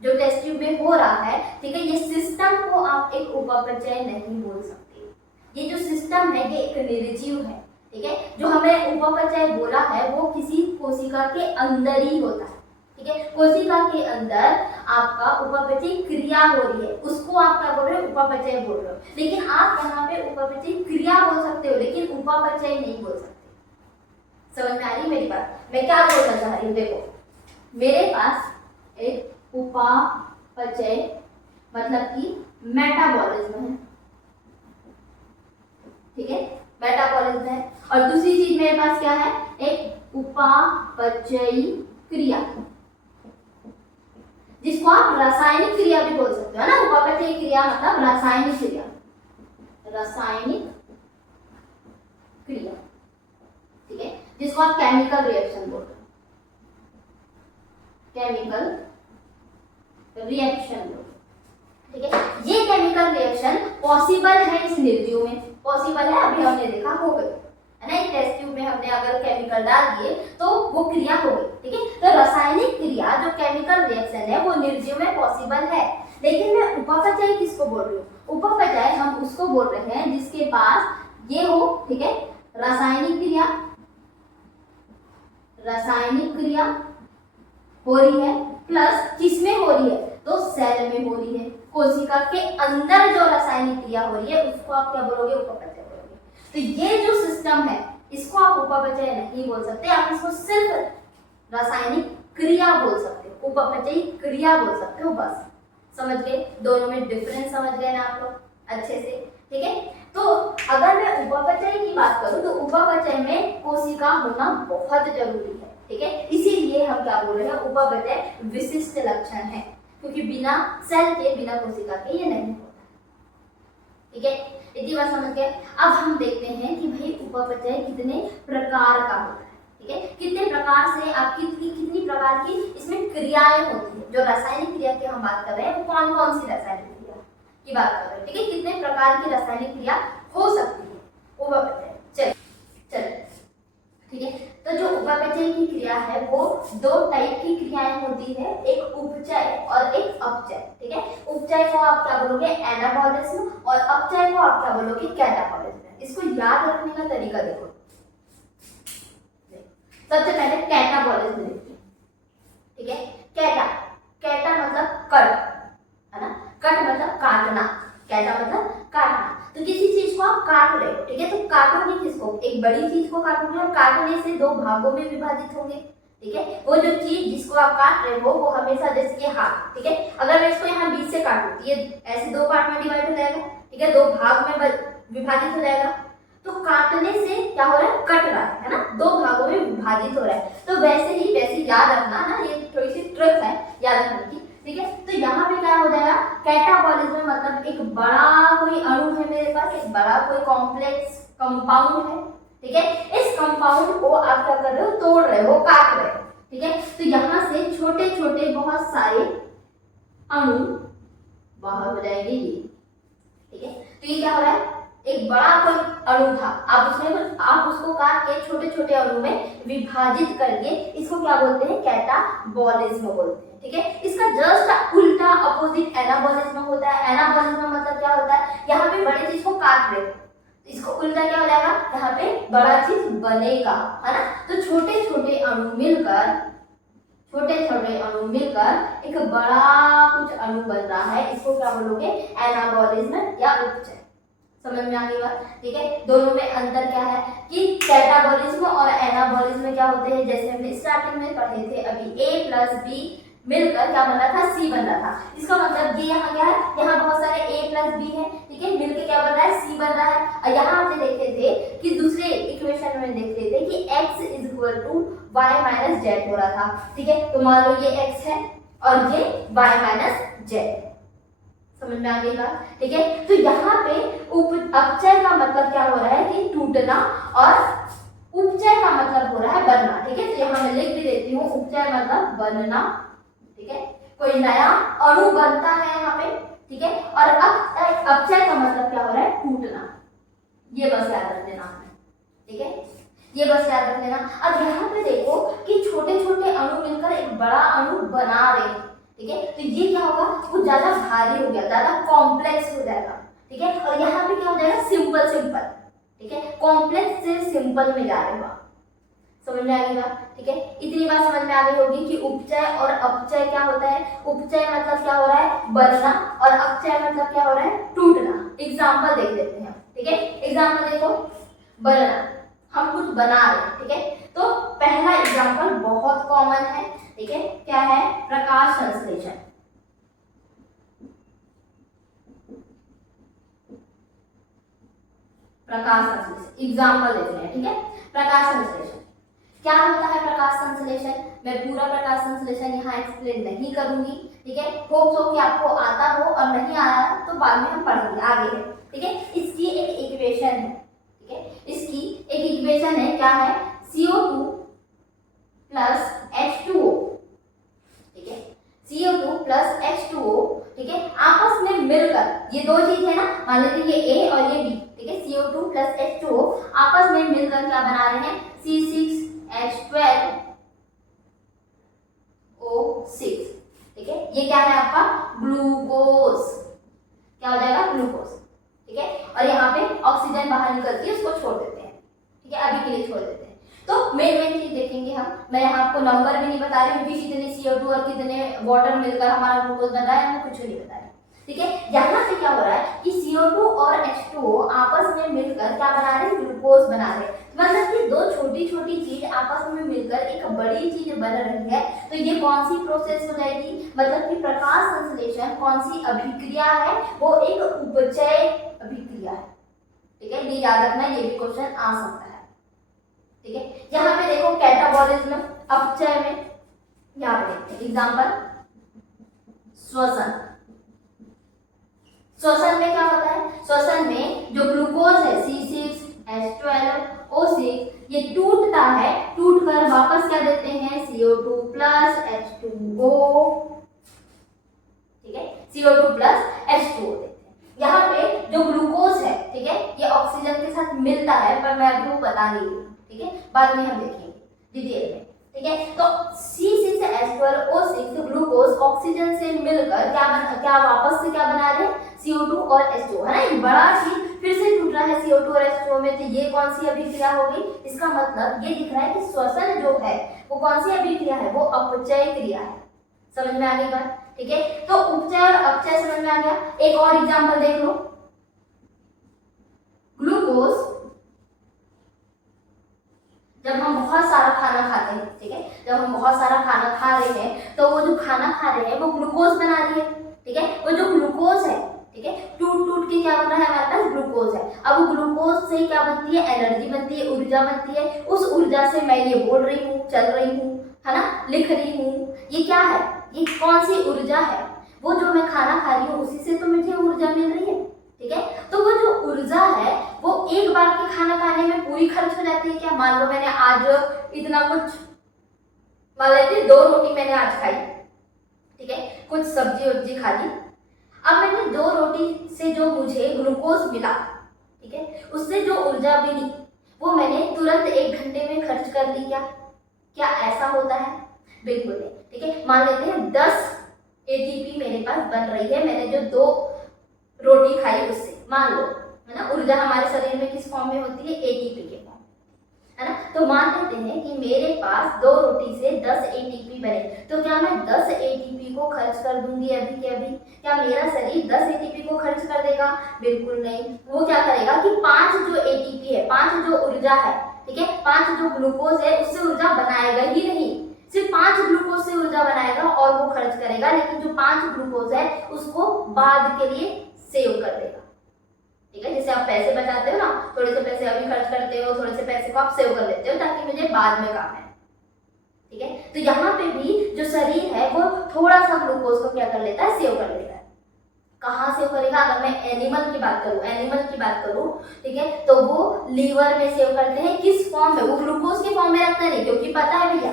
जो टेस्ट ट्यूब में हो रहा है, ठीक है, ये सिस्टम को आप एक उपपचय नहीं बोल सकते। ये जो सिस्टम है ये एक निर्जीव है, ठीक है। जो हमें उपपचय बोला है वो किसी कोशिका के अंदर ही होता है, ठीक है। कोशिका के अंदर आपका उपपचय क्रिया हो रही है, उसको आप क्या बोल रहे हो? उपपचय बोल रहे हो। लेकिन आप यहाँ पे उपपचय क्रिया बोल सकते हो, लेकिन उपपचय नहीं बोल सकते। समझ में आ रही मेरी बात? मैं क्या बोलना चाह रही हूँ? देखो, मेरे पास एक उपापचय मतलब कि मेटाबॉलिज्म है, ठीक है, मेटाबॉलिज्म है। और दूसरी चीज मेरे पास क्या है? एक उपापचयी क्रिया, जिसको आप रासायनिक क्रिया भी बोल सकते हो, है ना। उपपचयी क्रिया मतलब रासायनिक क्रिया, रासायनिक क्रिया, ठीक है, जिसको आप केमिकल रिएक्शन बोल रहे हो, केमिकल रिएक्शन बोल, ठीक है। ये केमिकल रिएक्शन पॉसिबल है इस निर्जीव में, पॉसिबल है, अभी हमने देखा हो गई, है ना। एक टेस्ट ट्यूब में हमने अगर केमिकल डाल दिए तो वो क्रिया हो गई, ठीक है। तो रासायनिक क्रिया जो केमिकल रिएक्शन है वो निर्जीव में पॉसिबल है, लेकिन मैं उपपचय किसको बोल रही हूँ? उपपचय हम उसको बोल रहे हैं जिसके पास ये हो, ठीक है, रासायनिक क्रिया, रासायनिक क्रिया हो रही है, प्लस किसमें हो रही है? तो सेल में हो रही है, कोशिका के अंदर जो रासायनिक क्रिया हो रही है उसको आप क्या बोलोगे? उपपचय बोलोगे। तो ये जो सिस्टम है इसको आप उपपचय नहीं बोल सकते, आप इसको सिर्फ रासायनिक क्रिया बोल सकते हो, उपपचयी क्रिया बोल सकते हो, बस। समझ गए? दोनों में डिफरेंस समझ गए ना आप लोग अच्छे से, ठीक है। तो अगर मैं उपपचय की बात करूं तो उपपचय में कोशिका होना बहुत जरूरी है, ठीक है। इसीलिए हम क्या बोल रहे हैं? उपपचय विशिष्ट लक्षण है, क्योंकि बिना सेल के, बिना कोशिका के ये नहीं होता, ठीक है। इतनी बात समझ गए। अब हम देखते हैं कि भाई उपपचय कितने प्रकार का होता है, ठीक है। कितने प्रकार से आप कितनी प्रकार की इसमें क्रियाएं होती है। जो रासायनिक क्रिया की हम बात कर रहे हैं वो कौन कौन सी रासायनिक क्रिया की बात कर रहे हैं, ठीक है। कितने प्रकार की रासायनिक क्रिया हो सकती है उपपचय। चलिए, ठीक है। तो जो उपपचय की क्रिया है वो दो टाइप की क्रियाएं होती है, एक उपचय और एक अपचय, ठीक है। उपचय को आप क्या बोलोगे? एनाबॉलिज्म, और अपचय को आप क्या बोलोगे? कैटाबॉलिज्म। इसको याद रखने का तरीका देखो। सबसे पहले कैटाबॉलिज्म देखिए, ठीक है। कैटा मतलब कट, है ना। कट मतलब काटना, कैटा मतलब काटना। तो किसी चीज को आप काट रहे हो, ठीक है, तो काटोगे किसको? एक बड़ी चीज को काटोगे, और काटने से दो भागों में विभाजित होंगे, ठीक है। वो जो चीज जिसको आप काट रहे हो वो हमेशा, जैसे कि हाथ, ठीक है, अगर मैं इसको यहाँ बीच से काटूं तो ये ऐसे दो पार्ट में डिवाइड हो जाएगा, ठीक है, दो भाग में विभाजित हो जाएगा। तो काटने से क्या हो रहा है, कट रहा है ना, दो भागों में विभाजित हो रहा है। तो वैसे याद रखना ना, ये थोड़ी सी ट्रिक है याद रखने की, ठीक है। तो यहाँ पे क्या हो जाएगा, कैटाबॉलिज्म मतलब एक बड़ा कोई अणु है मेरे पास, एक बड़ा कोई कॉम्प्लेक्स कंपाउंड है, ठीक है। इस कंपाउंड को आप क्या कर रहे हो, तोड़ रहे हो, काट रहे हो, ठीक है। तो यहाँ से छोटे छोटे बहुत सारे अणु बाहर हो जाएंगे ये, ठीक है। तो ये क्या हो रहा है, एक बड़ा कोई अणु था, आप उसको काट के छोटे छोटे अणु में विभाजित करके इसको क्या बोलते हैं, कैटाबॉलिज्म बोलते हैं, ठीक है। इसका जस्ट उल्टा अपोजिट एनाबॉलिज्म होता है। एनाबॉलिज्म मतलब क्या होता है, यहाँ पे बड़ी चीज को काट रहे हो, इसको उल्टा क्या हो जाएगा, यहाँ पे बड़ा चीज बनेगा, है ना। तो छोटे छोटे अणु मिलकर एक बड़ा कुछ अणु बन रहा है, इसको क्या बोलोगे, एनाबॉलिज्म या उपचय। समझ में आ गई बात, ठीक है। दोनों में अंतर क्या है कि कैटाबॉलिज्म और एनाबॉलिज्म क्या होते हैं, जैसे हमने स्टार्टिंग में पढ़े थे अभी, A प्लस बी मिलकर क्या बन रहा था, C बन रहा था। इसका मतलब ये यहाँ क्या है, यहाँ बहुत सारे A प्लस बी है, ठीक है, मिलकर क्या बन रहा है, C बन रहा है। और यहाँ आपने देखे थे कि दूसरे इक्वेशन में देख रहे थे कि x is equal to y minus z हो रहा था, ठीक है। तो मान लो ये x है और ये y माइनस जेड, समझ में आ गई बात, ठीक है। तो यहाँ पे अपचय का मतलब क्या हो रहा है कि टूटना, और उपचय का मतलब हो रहा है बनना, ठीक है। तो यहाँ मैं लिख भी देती हूँ, उपचय मतलब बनना, ठीक है, कोई नया अणु बनता है यहाँ पे, ठीक है। और अपचय का मतलब क्या हो रहा है, टूटना। ये बस याद रख देना, ठीक है, ये बस याद रख देना। अब यहाँ पे देखो कि छोटे छोटे अणु मिलकर एक बड़ा अणु बना रहे हैं, ठीक है। तो ये क्या होगा, वो ज्यादा भारी हो गया, ज्यादा कॉम्प्लेक्स हो जाएगा, ठीक है। और यहाँ पे क्या हो जाएगा, सिंपल, ठीक है, कॉम्प्लेक्स से सिंपल में जा रहे हो, समझ में आ गई बात, ठीक है। इतनी बात समझ में आ गई होगी कि उपचय और अपचय क्या होता है। उपचय मतलब क्या हो रहा है, बनना, और अपचय मतलब क्या हो रहा है, टूटना। एग्जाम्पल देख लेते हैं, ठीक है। एग्जाम्पल देखो, बनना, हम कुछ बना रहे हैं, ठीक है। तो पहला एग्जाम्पल बहुत कॉमन है, ठीक है, क्या है, प्रकाश संश्लेषण। एग्जाम्पल देख रहे हैं, ठीक है। प्रकाश संश्लेषण क्या होता है, प्रकाश संश्लेषण, मैं पूरा प्रकाश संश्लेषण यहाँ एक्सप्लेन नहीं करूंगी, ठीक है। होप्स हो कि आपको आता हो, और नहीं आया तो बाद में हम पढ़ेंगे, आगे है, ठीक है। इसकी एक इक्वेशन है, ठीक है, इसकी एक इक्वेशन है, क्या है, CO2 प्लस H2O, ठीक है, CO2 प्लस H2O, ठीक है, आपस में मिलकर, ये दो चीज है ना, मान लीजिए ये A और ये B, ठीक है, CO2 प्लस H2O आपस में मिलकर क्या बना रहे हैं, C6H12O6, ठीक है। ये क्या है आपका, ग्लूकोज, क्या हो जाएगा, ग्लूकोज, ठीक है। और यहाँ पे ऑक्सीजन बाहर निकलती है, उसको छोड़ देते हैं, ठीक है, अभी के लिए छोड़ देते हैं। तो मेन चीज देखेंगे हम, मैं यहाँ आपको नंबर भी नहीं बता रही हूँ कि कितने CO2 और कितने वाटर मिलकर हमारा ग्लूकोज बन रहा है, मैं कुछ नहीं बता रही, ठीक है। यहाँ से क्या हो रहा है कि CO2 और H2O आपस में मिलकर क्या बना रहे हैं, ग्लूकोज बना रहे हैं। मतलब कि दो छोटी छोटी चीज आपस में मिलकर एक बड़ी चीज बन रही है। तो ये कौन सी प्रोसेस हो जाएगी, मतलब कि प्रकाश संश्लेषण कौन सी अभिक्रिया है, वो एक उपचय अभिक्रिया है, ठीक है। ये याद रखना, ये भी क्वेश्चन आ सकता है, ठीक है। यहाँ पे देखो कैटाबॉलिज्म, अपचय में, यहाँ पे देखते हैं एग्जाम्पल, श्वसन। श्वसन में क्या होता है, श्वसन में जो ग्लूकोज है C6H12O6 ये टूटता है, टूटकर वापस क्या देते हैं, CO2 प्लस H2O, ठीक है, CO2 प्लस H2O देते हैं। यहाँ पे जो ग्लूकोज है, ठीक है, ये ऑक्सीजन के साथ मिलता है, पर मैं अभी वो बता नहीं रही, ठीक है, बाद में हम देखेंगे डिटेल में, ठीक है। तो C6H12O6 ग्लूकोज ऑक्सीजन से मिलकर क्या वापस से क्या बना रहे हैं, CO2 और H2O, है ना। एक बड़ा चीज फिर से टूट रहा है CO2 और H2O में, तो ये कौन सी अभिक्रिया होगी, इसका मतलब ये दिख रहा है कि श्वसन जो है वो कौन सी अभिक्रिया है, वो अपचय क्रिया है। समझ में आ गई बात, ठीक है। तो उपचय और अपचय समझ में आ गया। एक और एग्जाम्पल देख लो, ग्लूकोज जब हम बहुत सारा खाना खाते हैं, ठीक है, जब हम बहुत सारा खाना खा रहे हैं तो वो जो खाना खा रहे हैं वो ग्लूकोज बना रही है, ठीक है। वो जो ग्लूकोज है, ठीक है, टूट टूट के क्या बन रहा है, हमारे पास ग्लूकोज है। अब वो ग्लूकोज से क्या बनती है, एनर्जी बनती है, ऊर्जा बनती है। उस ऊर्जा से मैं ये बोल रही हूँ, चल रही हूँ, है ना, लिख रही हूँ। ये क्या है, ये कौन सी ऊर्जा है, वो जो मैं खाना खा रही हूँ उसी से तो मुझे ऊर्जा मिल रही है, ठीक है। तो वो जो ऊर्जा है वो एक बार के खाना खाने में पूरी खर्च हो जाती है क्या। मान लो मैंने आज इतना कुछ, मान लेते 2 रोटी मैंने आज खाई, ठीक है, कुछ सब्जी वब्जी खा ली। अब मैंने 2 रोटी से जो मुझे ग्लूकोज मिला, ठीक है, उससे जो ऊर्जा मिली वो मैंने तुरंत 1 घंटे में खर्च कर ली क्या, क्या ऐसा होता है, बिल्कुल नहीं, ठीक है। मान लेते हैं 10 एटीपी मेरे पास बन रही है, मैंने जो 2 रोटी खाई उससे, मान लो, है ना। ऊर्जा हमारे शरीर में किस फॉर्म में होती है, एटीपी के फॉर्म, है ना। तो मान लेते हैं कि मेरे पास 2 रोटी से 10 एटीपी बने, तो क्या मैं 10 एटीपी को खर्च कर दूंगी अभी के अभी, क्या मेरा शरीर 10 एटीपी को खर्च कर देगा, बिल्कुल नहीं। वो क्या करेगा कि 5 जो एटीपी है, 5 जो ऊर्जा है, ठीक है, 5 जो ग्लूकोज है उससे ऊर्जा बनाएगा ही नहीं, सिर्फ 5 ग्लूकोज से ऊर्जा बनाएगा और वो खर्च करेगा, लेकिन जो 5 ग्लूकोज है उसको बाद के लिए सेव कर देगा, ठीक है। जैसे आप पैसे बचाते हो ना, थोड़े से पैसे अभी खर्च करते हो, थोड़े से पैसे को आप सेव कर लेते हो ताकि मुझे बाद में काम है, ठीक है। तो यहाँ पे भी जो शरीर है वो थोड़ा सा ग्लूकोज को क्या कर लेता है, सेव कर लेता है। कहाँ सेव करेगा, अगर मैं एनिमल की बात करूँ, ठीक है, तो वो लीवर में सेव करते हैं, किस फॉर्म में, वो ग्लूकोज के फॉर्म में रखते नहीं, क्योंकि पता है भैया,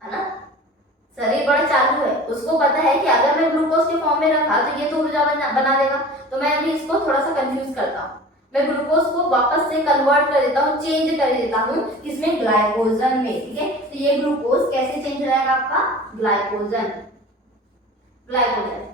है ना, शरीर बड़ा चालू है, उसको पता है कि अगर मैं ग्लूकोज के फॉर्म में रखा तो ये तो ऊर्जा बना देगा। तो मैं अभी इसको थोड़ा सा कंफ्यूज करता हूँ, मैं ग्लूकोज को वापस से कन्वर्ट कर देता हूँ, चेंज कर देता हूँ किसमें, ग्लाइकोजन में, ठीक है। तो ये ग्लूकोज कैसे चेंज हो जाएगा आपका, ग्लाइकोजन,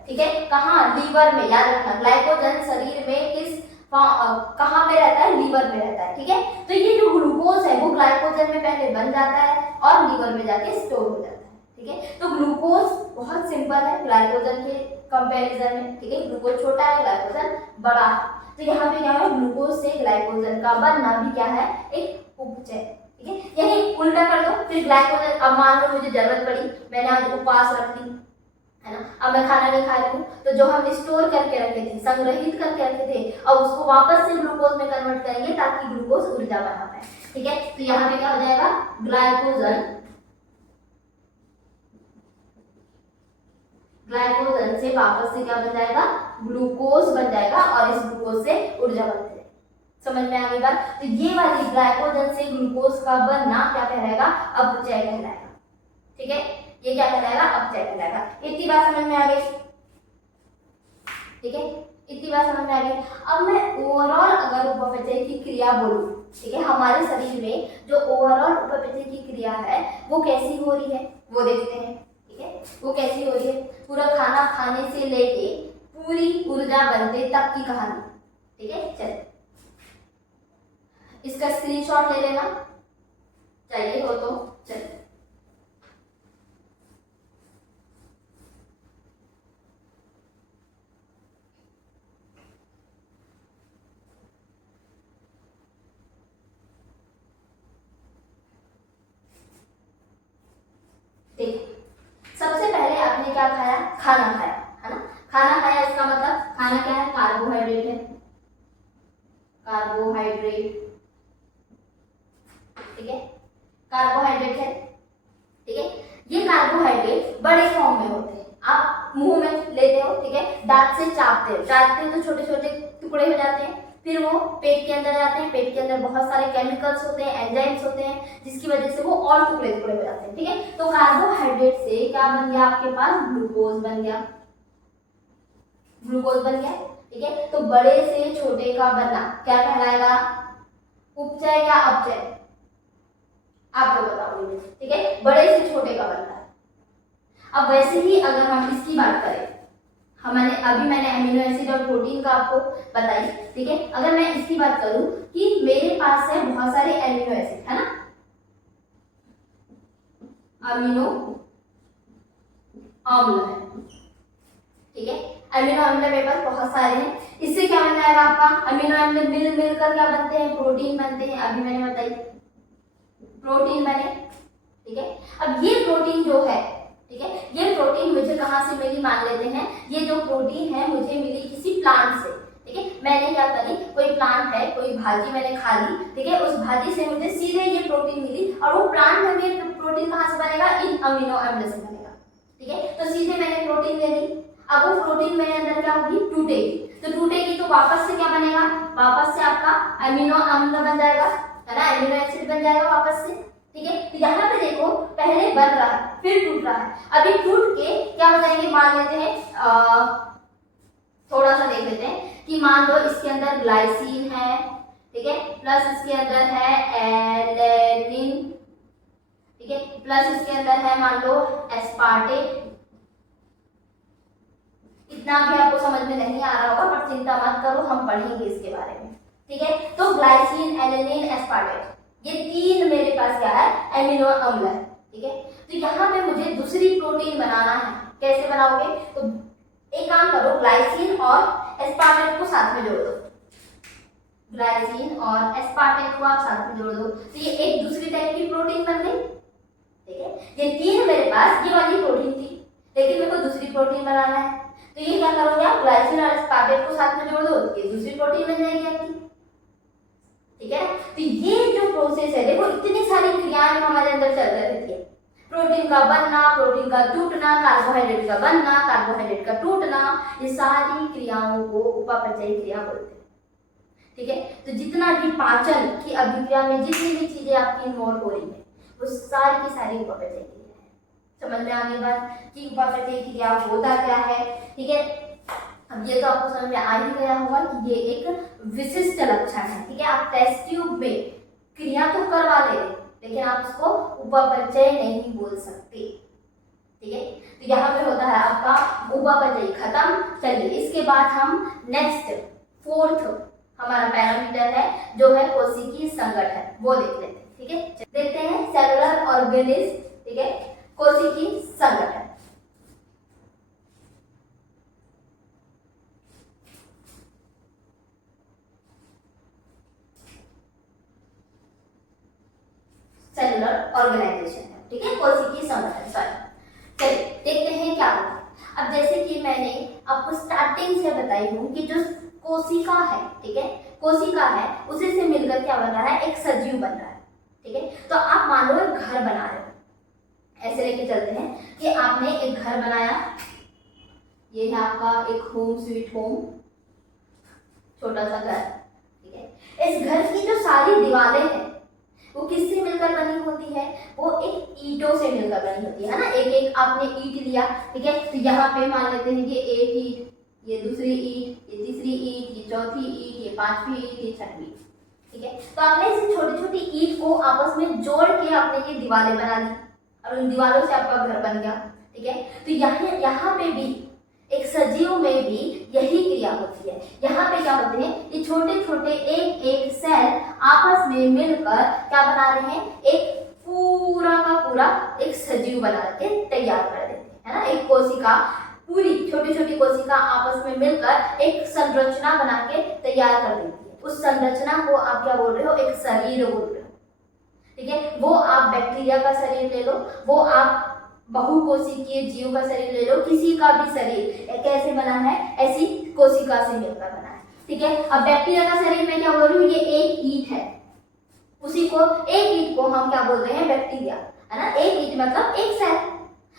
ठीक है। कहाँ, लीवर में, याद रखना ग्लाइकोजन शरीर में किस कहाँ पे रहता है, लीवर में रहता है, ठीक है। तो ये जो ग्लूकोज है वो ग्लाइकोजन में पहले बन जाता है और लीवर में जाके स्टोर हो जाता है, ठीक है। तो ग्लूकोज बहुत सिंपल है ग्लाइकोजन के कंपैरिजन में, ठीक है, ग्लूकोज छोटा है, ग्लाइकोजन बड़ा है। तो यहाँ पे क्या है, ग्लूकोज से ग्लाइकोजन का बनना भी क्या है, एक उपचय, ठीक है। यही उल्टा कर दो, फिर ग्लाइकोजन, अब मान लो मुझे जरूरत पड़ी, मैंने आज उपवास रख दी, है ना, अब मैं खाना नहीं खा रही हूँ, तो जो हम स्टोर करके रखे थे, संग्रहित करके रखे थे, अब उसको वापस से ग्लूकोज में कन्वर्ट करेंगे ताकि ग्लूकोज ऊर्जा बना पाए, ठीक है। तो यहाँ पे क्या हो जाएगा, ग्लाइकोजन से वापस से क्या बन जाएगा, ग्लूकोज बन जाएगा और इस ग्लूकोज से ऊर्जा बनती है। समझ में आ गई बात। तो ये वाली ग्लाइकोजन से ग्लूकोज का बनना क्या कहलाएगा, अपचय कहलाएगा, ठीक है। ये क्या कहलाएगा, अपचय कहलाएगा। इतनी बात समझ में आ गई, ठीक है, इतनी बात समझ में आ गई। अब मैं ओवरऑल अगर उपचय की क्रिया बोलूं, ठीक है, हमारे शरीर में जो ओवरऑल उपचय की क्रिया है वो कैसी हो रही है वो देखते हैं, ठीक है। वो कैसी हो रही है, पूरा खाना खाने से लेके पूरी ऊर्जा बनते तक की कहानी, ठीक है। चलिए इसका स्क्रीनशॉट ले लेना चाहिए हो तो, चलिए देखो, सबसे पहले आपने क्या खाया, खाना खाया, है ना। खाना खाया इसका मतलब खाना क्या है, कार्बोहाइड्रेट है, कार्बोहाइड्रेट, ठीक है, कार्बोहाइड्रेट है, ठीक है। ये कार्बोहाइड्रेट बड़े फॉर्म में होते हैं, आप मुंह में लेते हो, ठीक है, दांत से चाटते हो तो छोटे छोटे टुकड़े हो जाते हैं, फिर वो पेट के अंदर जाते हैं, पेट के अंदर बहुत सारे केमिकल्स होते हैं, एंजाइम्स होते हैं, जिसकी वजह से वो और टुकड़े टुकड़े हो जाते हैं, ठीक है। तो कार्बोहाइड्रेट से क्या बन गया आपके पास, ग्लूकोज बन गया, ठीक है। तो बड़े से छोटे का बनना क्या कहलाएगा, उपचय या अपचय, आप लोग बताओगे, ठीक है। बड़े से छोटे का बनता है। अब वैसे ही अगर हम इसकी बात करें, मैंने अमीनो एसिड और प्रोटीन का आपको बताई, ठीक है। अगर मैं इसकी बात करूं कि मेरे पास है बहुत सारे अमीनो एसिड, है ना, अमीनो अम्ल है, ठीक है। अमीनो अम्ल मेरे पास बहुत सारे हैं, इससे क्या बन जाएगा आपका, अमीनो अम्ल मिलकर क्या बनते हैं, प्रोटीन बनते हैं, अभी मैंने बताई, प्रोटीन बने, ठीक है। अब ये प्रोटीन जो है, ठीक है, ये प्रोटीन मुझे कहाँ से मिली मान लेते हैं, ये जो प्रोटीन है मुझे मिली किसी प्लांट से, ठीक है। मैंने क्या करी, कोई प्लांट है, कोई भाजी मैंने खा ली, ठीक है, उस भाजी से मुझे सीधे ये प्रोटीन मिली और वो प्लांट में ये प्रोटीन कहाँ से बनेगा, इन अमीनो अम्ल से बनेगा, ठीक है। तो सीधे मैंने प्रोटीन ले ली, अब वो प्रोटीन मेरे अंदर क्या होगी, टूटेगी, तो टूटेगी तो वापस से क्या बनेगा, वापस से आपका अमीनो अम्ल बन जाएगा, है ना, अमीनो एसिड बन जाएगा वापस से, ठीक है। तो यहाँ पे देखो पहले बन रहा है फिर टूट रहा है, अभी टूट के क्या हो जाएंगे, मान लेते हैं थोड़ा सा देख लेते हैं कि मान लो इसके अंदर ग्लाइसिन है, ठीक है, प्लस इसके अंदर है एलेनिन, ठीक है, प्लस इसके अंदर है मान लो एस्पार्टेट। इतना भी आपको समझ में नहीं आ रहा होगा पर चिंता मत करो, हम पढ़ेंगे इसके बारे में, ठीक है। तो ग्लाइसिन, एलेनिन, एस्पार्टेट, ये तीन मेरे पास क्या है, अमीनो अम्ल है, ठीक है। तो यहाँ पे मुझे दूसरी प्रोटीन बनाना है, कैसे बनाओगे, तो एक काम करो, ग्लाइसिन और एस्पार्टेट को साथ में जोड़ दो, ग्लाइसिन और एस्पार्टेट को आप साथ में जोड़ दो, तो ये एक दूसरी टाइप की प्रोटीन बन गई, ठीक है। ये तीन मेरे पास ये वाली प्रोटीन थी, लेकिन मेरे को दूसरी प्रोटीन बनाना है, तो ये क्या करोगे आप, ग्लाइसिन और एस्पार्टेट को साथ में जोड़ दो, ये दूसरी प्रोटीन बन जाएगी आपकी, ठीक है। तो ये जो प्रोसेस है, देखो इतनी सारी क्रियाएं हमारे अंदर चल रहती है, प्रोटीन का बनना, प्रोटीन का टूटना, कार्बोहाइड्रेट का बनना, कार्बोहाइड्रेट का टूटना, ये सारी क्रियाओं को उपापचयी क्रिया बोलते हैं, ठीक है। तो जितना भी पाचन की अभिक्रिया में जितनी भी चीजें आपकी इन्वॉल्व हो रही है वो सारी की सारी उपापचयी क्रिया है। समझ में आ गई बात कि उपापचयी क्रिया होता क्या है, ठीक है। अब ये तो आपको समझ में आ ही गया होगा कि ये एक विशिष्ट लक्षण है, ठीक है। आप टेस्ट ट्यूब में क्रिया तो करवा ले लेकिन आप इसको उपापचय नहीं बोल सकते, ठीक है। तो यहाँ पे होता है आपका उपापचय खत्म। चलिए इसके बाद हम नेक्स्ट फोर्थ हमारा पैरामीटर है जो है कोशिकीय संगठन, वो देख लेते हैं, ठीक है। देखते हैं सेलुलर ऑर्गेनिज्म, ठीक है, कोशिकीय संगठन। सेलुलर ऑर्गेनाइजेशन है, ठीक है, कोशिकीय संगठन। चलिए देखते हैं क्या होता है। अब जैसे कि मैंने आपको स्टार्टिंग से बताई हूँ कि जो कोशिका है, ठीक है, कोशिका है उसी से मिलकर क्या बन रहा है, एक सजीव बन रहा है, ठीक है। तो आप मान लो एक घर बना रहे हो, ऐसे लेके चलते हैं कि आपने एक घर बनाया, ये है आपका एक होम स्वीट होम, छोटा सा घर, ठीक है। इस घर की जो सारी दीवारें हैं वो किससे मिलकर बनी होती है, वो एक ईंटों से मिलकर बनी होती है ना। एक एक आपने ईंट लिया, ठीक है, तो यहाँ पे मान लेते हैं ये एक ईंट, ये दूसरी ईंट, ये तीसरी ईंट, ये चौथी ईंट, ये पांचवी ईंट, ये छठवीं, ठीक है। तो आपने इस छोटी छोटी ईंट को आपस में जोड़ के आपने ये दीवारें बना दी और उन दीवारों से आपका घर बन गया, ठीक है। तो यहाँ पे भी एक सजीव में भी यही क्रिया होती है। यहाँ पे क्या होते हैं, ये छोटे छोटे एक एक सेल आपस में मिलकर क्या बना रहे हैं, एक पूरा का पूरा एक सजीव बना के तैयार कर देते हैं, है ना। एक कोशिका, पूरी छोटी छोटी कोशिका आपस में मिलकर एक संरचना बना के तैयार कर देती है। उस संरचना को आप क्या बोल रहे हो, एक शरीर बोल रहे हो, ठीक है। वो आप बैक्टीरिया का शरीर ले लो, वो आप बहुकोशिकीय जीव का शरीर ले लो, किसी का भी शरीर कैसे बना है, ऐसी कोशिका से मिलकर बना है, ठीक है। अब बैक्टीरिया का शरीर में क्या बोल रही हूँ, ये एक ईंट है, उसी को एक ईंट को हम क्या बोल रहे हैं, बैक्टीरिया, है ना। एक ईंट मतलब एक सेल,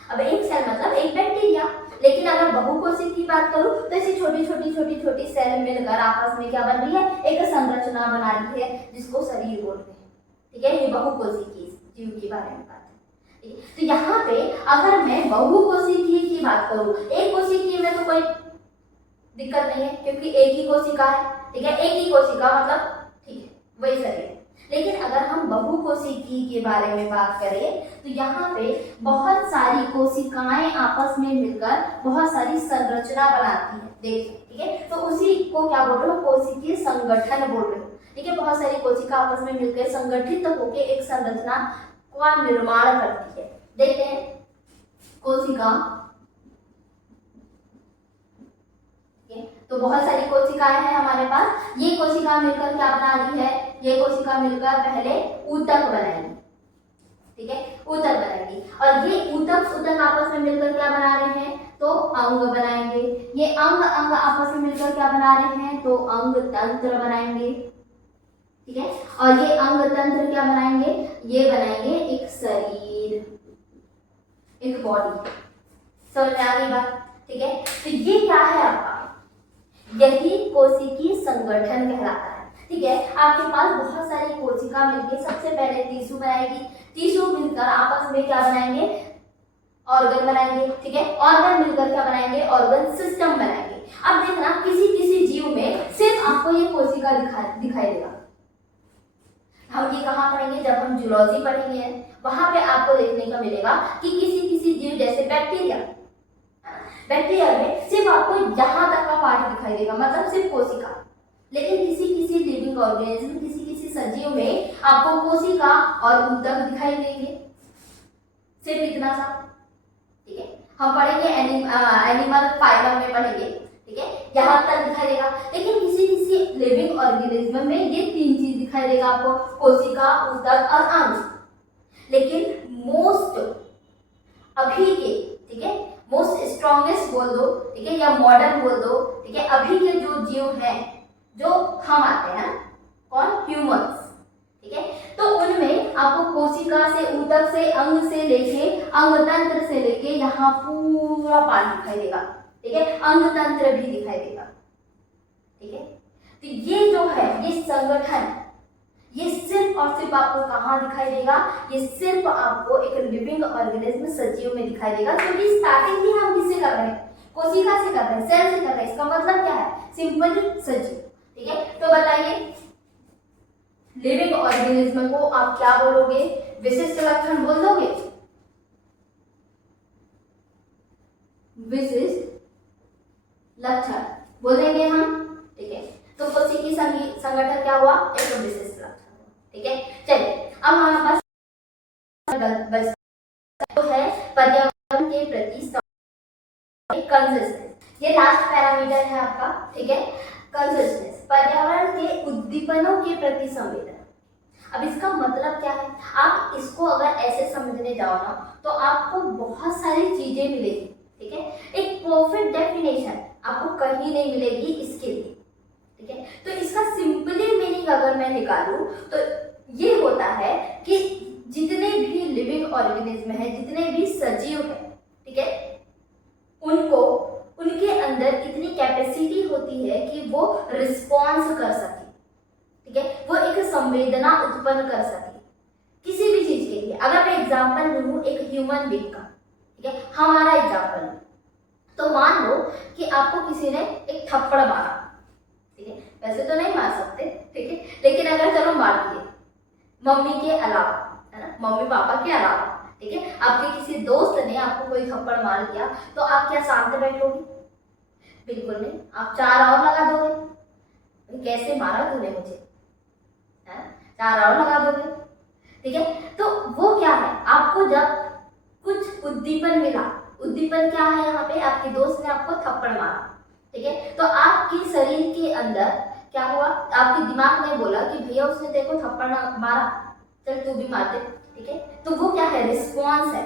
अब एक सेल मतलब एक बैक्टीरिया। लेकिन अगर बहुकोशिकीय की बात करूं तो ऐसी छोटी छोटी छोटी छोटी सेल मिलकर आपस में क्या बन रही है, एक संरचना बना रही है जिसको शरीर बोलते हैं, ठीक है। ये बहुकोशिकीय जीव के बारे में बात है। तो यहाँ पे अगर मैं बहुकोशिकीय की बात करूं, एक कोशिकीय में तो कोई दिक्कत नहीं है क्योंकि एक ही कोशिका है, ठीक है, एक ही कोशिका मतलब ठीक है वही शरीर। लेकिन अगर हम बहुकोशिकीय के बारे में बात करें तो यहाँ पे बहुत सारी कोशिकाएं आपस में मिलकर बहुत सारी संरचना बनाती है, देखिए, ठीक है। तो उसी को क्या बोल रहे हो, कोशिकीय संगठन बोल रहे हो, ठीक है। बहुत सारी कोशिका आपस में मिलकर संगठित होकर एक संरचना का निर्माण करती है। देखते हैं कोशिका, तो बहुत सारी कोशिकाएं हैं हमारे पास। ये कोशिका मिलकर क्या बना रही है, ये कोशिका मिलकर पहले ऊतक बनाएगी, ठीक है, ऊतक बनाएंगे। और ये ऊतक ऊतक आपस में मिलकर क्या बना रहे हैं, तो अंग बनाएंगे। ये अंग अंग आपस में मिलकर क्या बना रहे हैं, तो अंग तंत्र बनाएंगे। ठीक है, और ये अंग तंत्र क्या बनाएंगे, ये बनाएंगे एक शरीर, एक बॉडी। समझ में आ गई बात? ठीक है, तो ये क्या है आपका, यही कोशिकीय संगठन कहलाता है। ठीक है, आपके पास बहुत सारी कोशिका मिलकर सबसे पहले टिश्यू बनाएगी, टिश्यू मिलकर आपस में क्या बनाएंगे, ऑर्गन बनाएंगे। ठीक है, ऑर्गन मिलकर क्या बनाएंगे, ऑर्गन सिस्टम बनाएंगे। अब देखना किसी किसी जीव में सिर्फ आपको ये कोशिका दिखाई देगा। हम ये कहाँ पढ़ेंगे, जब हम जूलॉजी पढ़ेंगे वहां पे आपको देखने को मिलेगा कि किसी किसी जीव जैसे बैक्टीरिया, बैक्टीरिया में सिर्फ आपको यहाँ तक का पार्ट दिखाई देगा, मतलब सिर्फ कोशिका। लेकिन किसी किसी लिविंग ऑर्गेनिज्म, किसी किसी सजीव में आपको कोशिका और ऊतक दिखाई देंगे, सिर्फ इतना सा। ठीक है, हम पढ़ेंगे एनिमल फाइलम में पढ़ेंगे। ठीक है, यहाँ तक दिखाई देगा। लेकिन किसी किसी लिविंग ऑर्गेनिज्म में ये तीन चीज दिखाई देगा आपको, कोशिका, ऊतक और अंग। लेकिन मोस्ट अभी के, ठीक है, मोस्ट स्ट्रॉन्गेस्ट बोल दो, ठीक है, या मॉडर्न बोल दो, ठीक है, अभी के जो जीव हैं, जो हम आते हैं, कौन, ह्यूमंस। ठीक है, तो उनमें आपको कोशिका से, ऊतक से, अंग से लेके, अंग तंत्र से लेके यहाँ पूरा पार्ट दिखाई देगा। ठीक है, अंग तंत्र भी दिखाई देगा। ठीक है, तो ये जो है, ये संगठन, ये सिर्फ और सिर्फ आपको कहाँ दिखाई देगा, ये सिर्फ आपको एक लिविंग ऑर्गेनिज्म सजीव में दिखाई देगा। क्योंकि स्टार्टिंग ही हम किससे कर रहे हैं, कोशिका से कर रहे हैं, सेल से कर रहे हैं। इसका मतलब क्या है, सिंपल सजीव। ठीक है, तो बताइए लिविंग ऑर्गेनिज्म को आप क्या बोलोगे, विशिष्ट लक्षण बोल दोगे, विशिष्ट लक्षण बोलेंगे हम। ठीक है, तो कोशिकीय संगठन क्या हुआ, एक विशिष्ट लक्षण हुआ। ठीक है, चलिए अब हमारे पास तो है पर्यावरण के प्रति कंसिस्टेंस। ये लास्ट पैरामीटर है आपका। ठीक है, कंसिस्टेंस, पर्यावरण के उद्दीपनों के प्रति संवेदना। अब इसका मतलब क्या है, आप इसको अगर ऐसे समझने जाओ ना, तो आपको बहुत सारी चीजें मिलेगी। ठीक है, एक परफेक्ट डेफिनेशन आपको कहीं नहीं मिलेगी इसके लिए। ठीक है, तो इसका सिंपली मीनिंग अगर मैं निकालूं तो ये होता है कि जितने भी लिविंग ऑर्गेनिज्म है, जितने भी सजीव है, ठीक है, उनको, उनके अंदर इतनी कैपेसिटी होती है कि वो रिस्पॉन्स कर सके। ठीक है, वो एक संवेदना उत्पन्न कर सके किसी भी चीज के लिए। अगर मैं एग्जांपल लूं एक ह्यूमन बीइंग का, ठीक है, हमारा एग्जांपल, तो मान लो कि आपको किसी ने एक थप्पड़ मारा। ठीक है, वैसे तो नहीं मार सकते, ठीक है, लेकिन अगर चलो मार दिए, मम्मी के अलावा, है ना, मम्मी पापा के अलावा, ठीक है, आपके किसी दोस्त ने आपको कोई थप्पड़ मार दिया, तो आप क्या शांत बैठोगे, बिल्कुल नहीं, आप चार और लगा दोगे, कैसे मारा तूने मुझे, है, चार और लगा दोगे। ठीक है, तो वो क्या है, आपको जब कुछ उद्दीपन मिला, उद्दीपन क्या है यहाँ पे, आपके दोस्त ने आपको थप्पड़ मारा। ठीक है, तो आपके शरीर के अंदर क्या हुआ, आपके दिमाग ने बोला कि भैया उसने तेरे को थप्पड़ मारा, चल तू भी मार दे। ठीक है, तो वो क्या है, रिस्पॉन्स है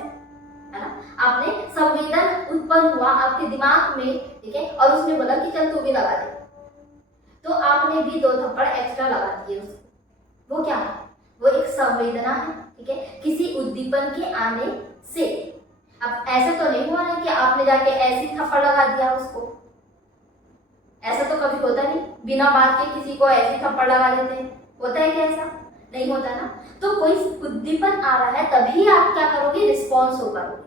ना, आपने संवेदन उत्पन्न हुआ आपके दिमाग में। ठीक है, और उसने बोला कि चल तू भी लगा दे, तो आपने भी 2 थप्पड़ एक्स्ट्रा लगा दिए उसको। वो क्या है, वो एक संवेदना है। ठीक है, किसी उद्दीपन के आने से। अब ऐसा तो नहीं हुआ ना कि आपने जाके ऐसी थप्पड़ लगा दिया उसको, ऐसा तो कभी होता नहीं, बिना बात के किसी को ऐसी थप्पड़ लगा देते हैं, होता है क्या, ऐसा नहीं होता ना। तो कोई उद्दीपन आ रहा है तभी आप क्या करोगे, रिस्पॉन्स हो करोगे।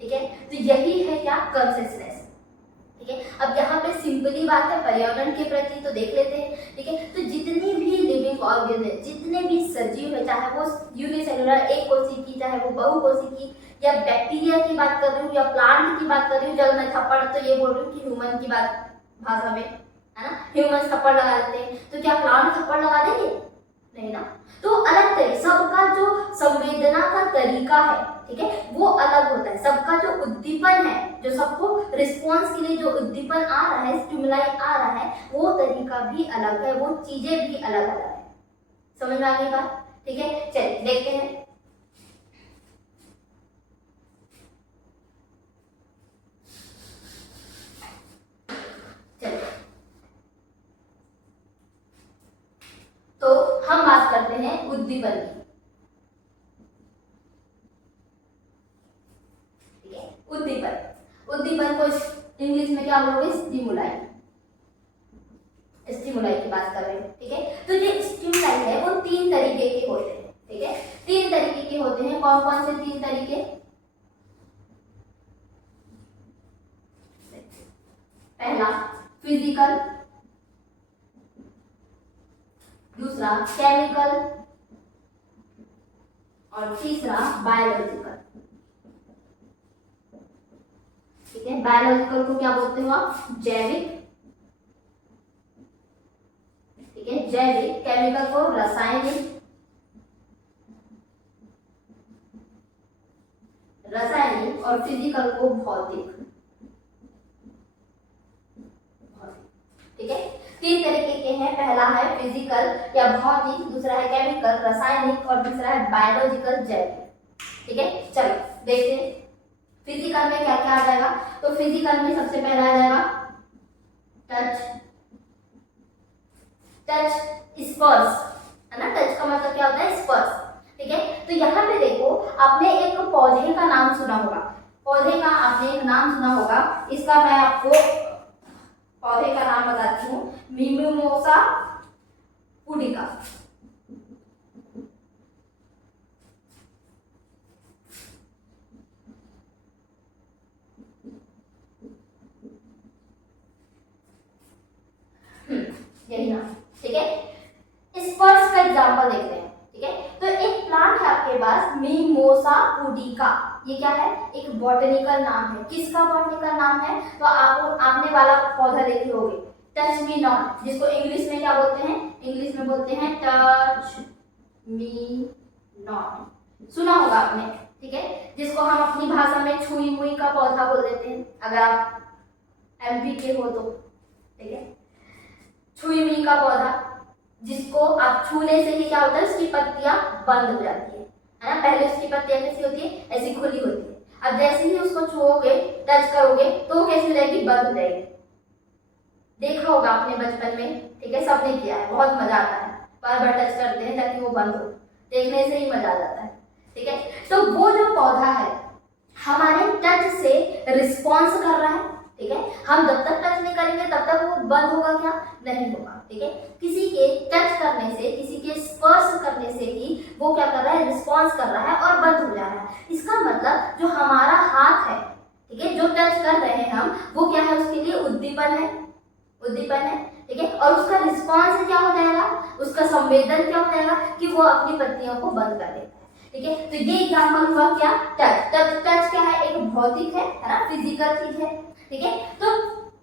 ठीक है, तो यही है क्या, कंसिस्टेंस। ठीक है, अब यहाँ पे सिंपली बात है पर्यावरण के प्रति, तो देख लेते हैं। ठीक है, तो जितनी भी लिविंग ऑर्गेनिज्म, जितने भी सजीव है, चाहे वो यूनिसेलुलर एक कोशिकी, चाहे वो बहुकोशिकी, या बैक्टीरिया की बात कर रही हूँ, या प्लांट की बात कर रही हूँ, चलो मैं थप्पड़ तो ये बोल रही हूँ कि ह्यूमन की बात भाषा में, है ना, ह्यूमन थप्पड़ लगा देते हैं, तो क्या प्लांट थप्पड़ लगा देंगे, नहीं ना। तो अलग तरीके, सबका जो संवेदना का तरीका है, ठीक है, वो अलग होता है। सबका जो उद्दीपन है, जो सबको रिस्पॉन्स के लिए जो उद्दीपन आ रहा है, स्टिमुलाई आ रहा है, वो तरीका भी अलग है, वो चीजें भी अलग अलग है। समझ में आ गई बात? ठीक है, चलिए देखते हैं। उद्दीपन की, ठीक है। उद्दीपन, उद्दीपन को इंग्लिश में क्या बोलोगे? स्टिमुलाई, स्टिमुलाई की बात कर रहे हैं, ठीक है। तो जो स्टिमुलाई है वो 3 तरीके के होते हैं, ठीक है। 3 तरीके के होते हैं। कौन कौन से 3 तरीके? पहला फिजिकल, दूसरा केमिकल और तीसरा बायोलॉजिकल, ठीक है। बायोलॉजिकल को क्या बोलते हो आप? जैविक, ठीक है, जैविक। केमिकल को रासायनिक, रासायनिक। और फिजिकल को भौतिक, ठीक है। 3 तरीके के हैं। पहला है फिजिकल या भौतिक, दूसरा है केमिकल रासायनिक और तीसरा है बायोलॉजिकल जैविक, ठीक है। चलो देखते हैं फिजिकल में क्या क्या आ जाएगा। तो फिजिकल में सबसे पहला आ जाएगा टच, टच स्पर्श, है ना। टच का मतलब क्या होता है? स्पर्श, ठीक है। तो यहाँ पे देखो, आपने एक पौधे का नाम सुना होगा, पौधे का आपने एक नाम सुना होगा। इसका मैं आपको पौधे का नाम बताती हूँ, मिमिमोसा पुडिका, यही नाम, ठीक है। स्पर्श का एग्जाम्पल देखते हैं, ठीक है। तो एक प्लांट है आपके पास मिमोसा पुडिका, ये क्या है? एक बॉटनिकल नाम है। किसका बॉटनिकल नाम है? तो आपने वाला पौधा देखे होंगे, टच मी नॉट, जिसको इंग्लिश में क्या बोलते हैं? इंग्लिश में बोलते हैं टच मी नॉट, सुना होगा आपने, ठीक है। जिसको हम अपनी भाषा में छुई मुई का पौधा बोल देते हैं, अगर आप एमपी के हो तो, ठीक है। छुई मुई का पौधा, जिसको आप छूने से ही क्या होता है? उसकी पत्तियां बंद हो जाती है ना। पहले उसकी पत्तियां कैसी होती है? ऐसी खुली होती है। अब जैसे ही उसको छुओगे, टच करोगे, तो वो कैसी हो जाएगी? बंद हो जाएगी। देखा होगा आपने बचपन में, ठीक है, सबने किया है, बहुत मजा आता है, बार बार टच करते हैं ताकि वो बंद हो, देखने से ही मजा आ जाता है, ठीक है। तो वो जो पौधा है हमारे टच से रिस्पॉन्स कर रहा है, ठीक है। हम जब तक टच नहीं करेंगे तब तक वो बंद होगा क्या? नहीं होगा, ठीक है। किसी के टच करने से, किसी के स्पर्श करने से ही वो क्या कर रहा है? रिस्पॉन्स कर रहा है और बंद हो जा रहा है। इसका मतलब जो हमारा हाथ है, ठीक है, जो टच कर रहे हैं हम, वो क्या है? उसके लिए उद्दीपन है, उद्दीपन है, ठीक है। और उसका रिस्पॉन्स क्या हो जाएगा? उसका संवेदन क्या हो जाएगा? कि वो अपनी पत्तियों को बंद कर देता है, ठीक है। तो ये एग्जाम्पल हुआ क्या? टच। टच टच क्या है? एक भौतिक है ना, फिजिकल चीज है, ठीक है। तो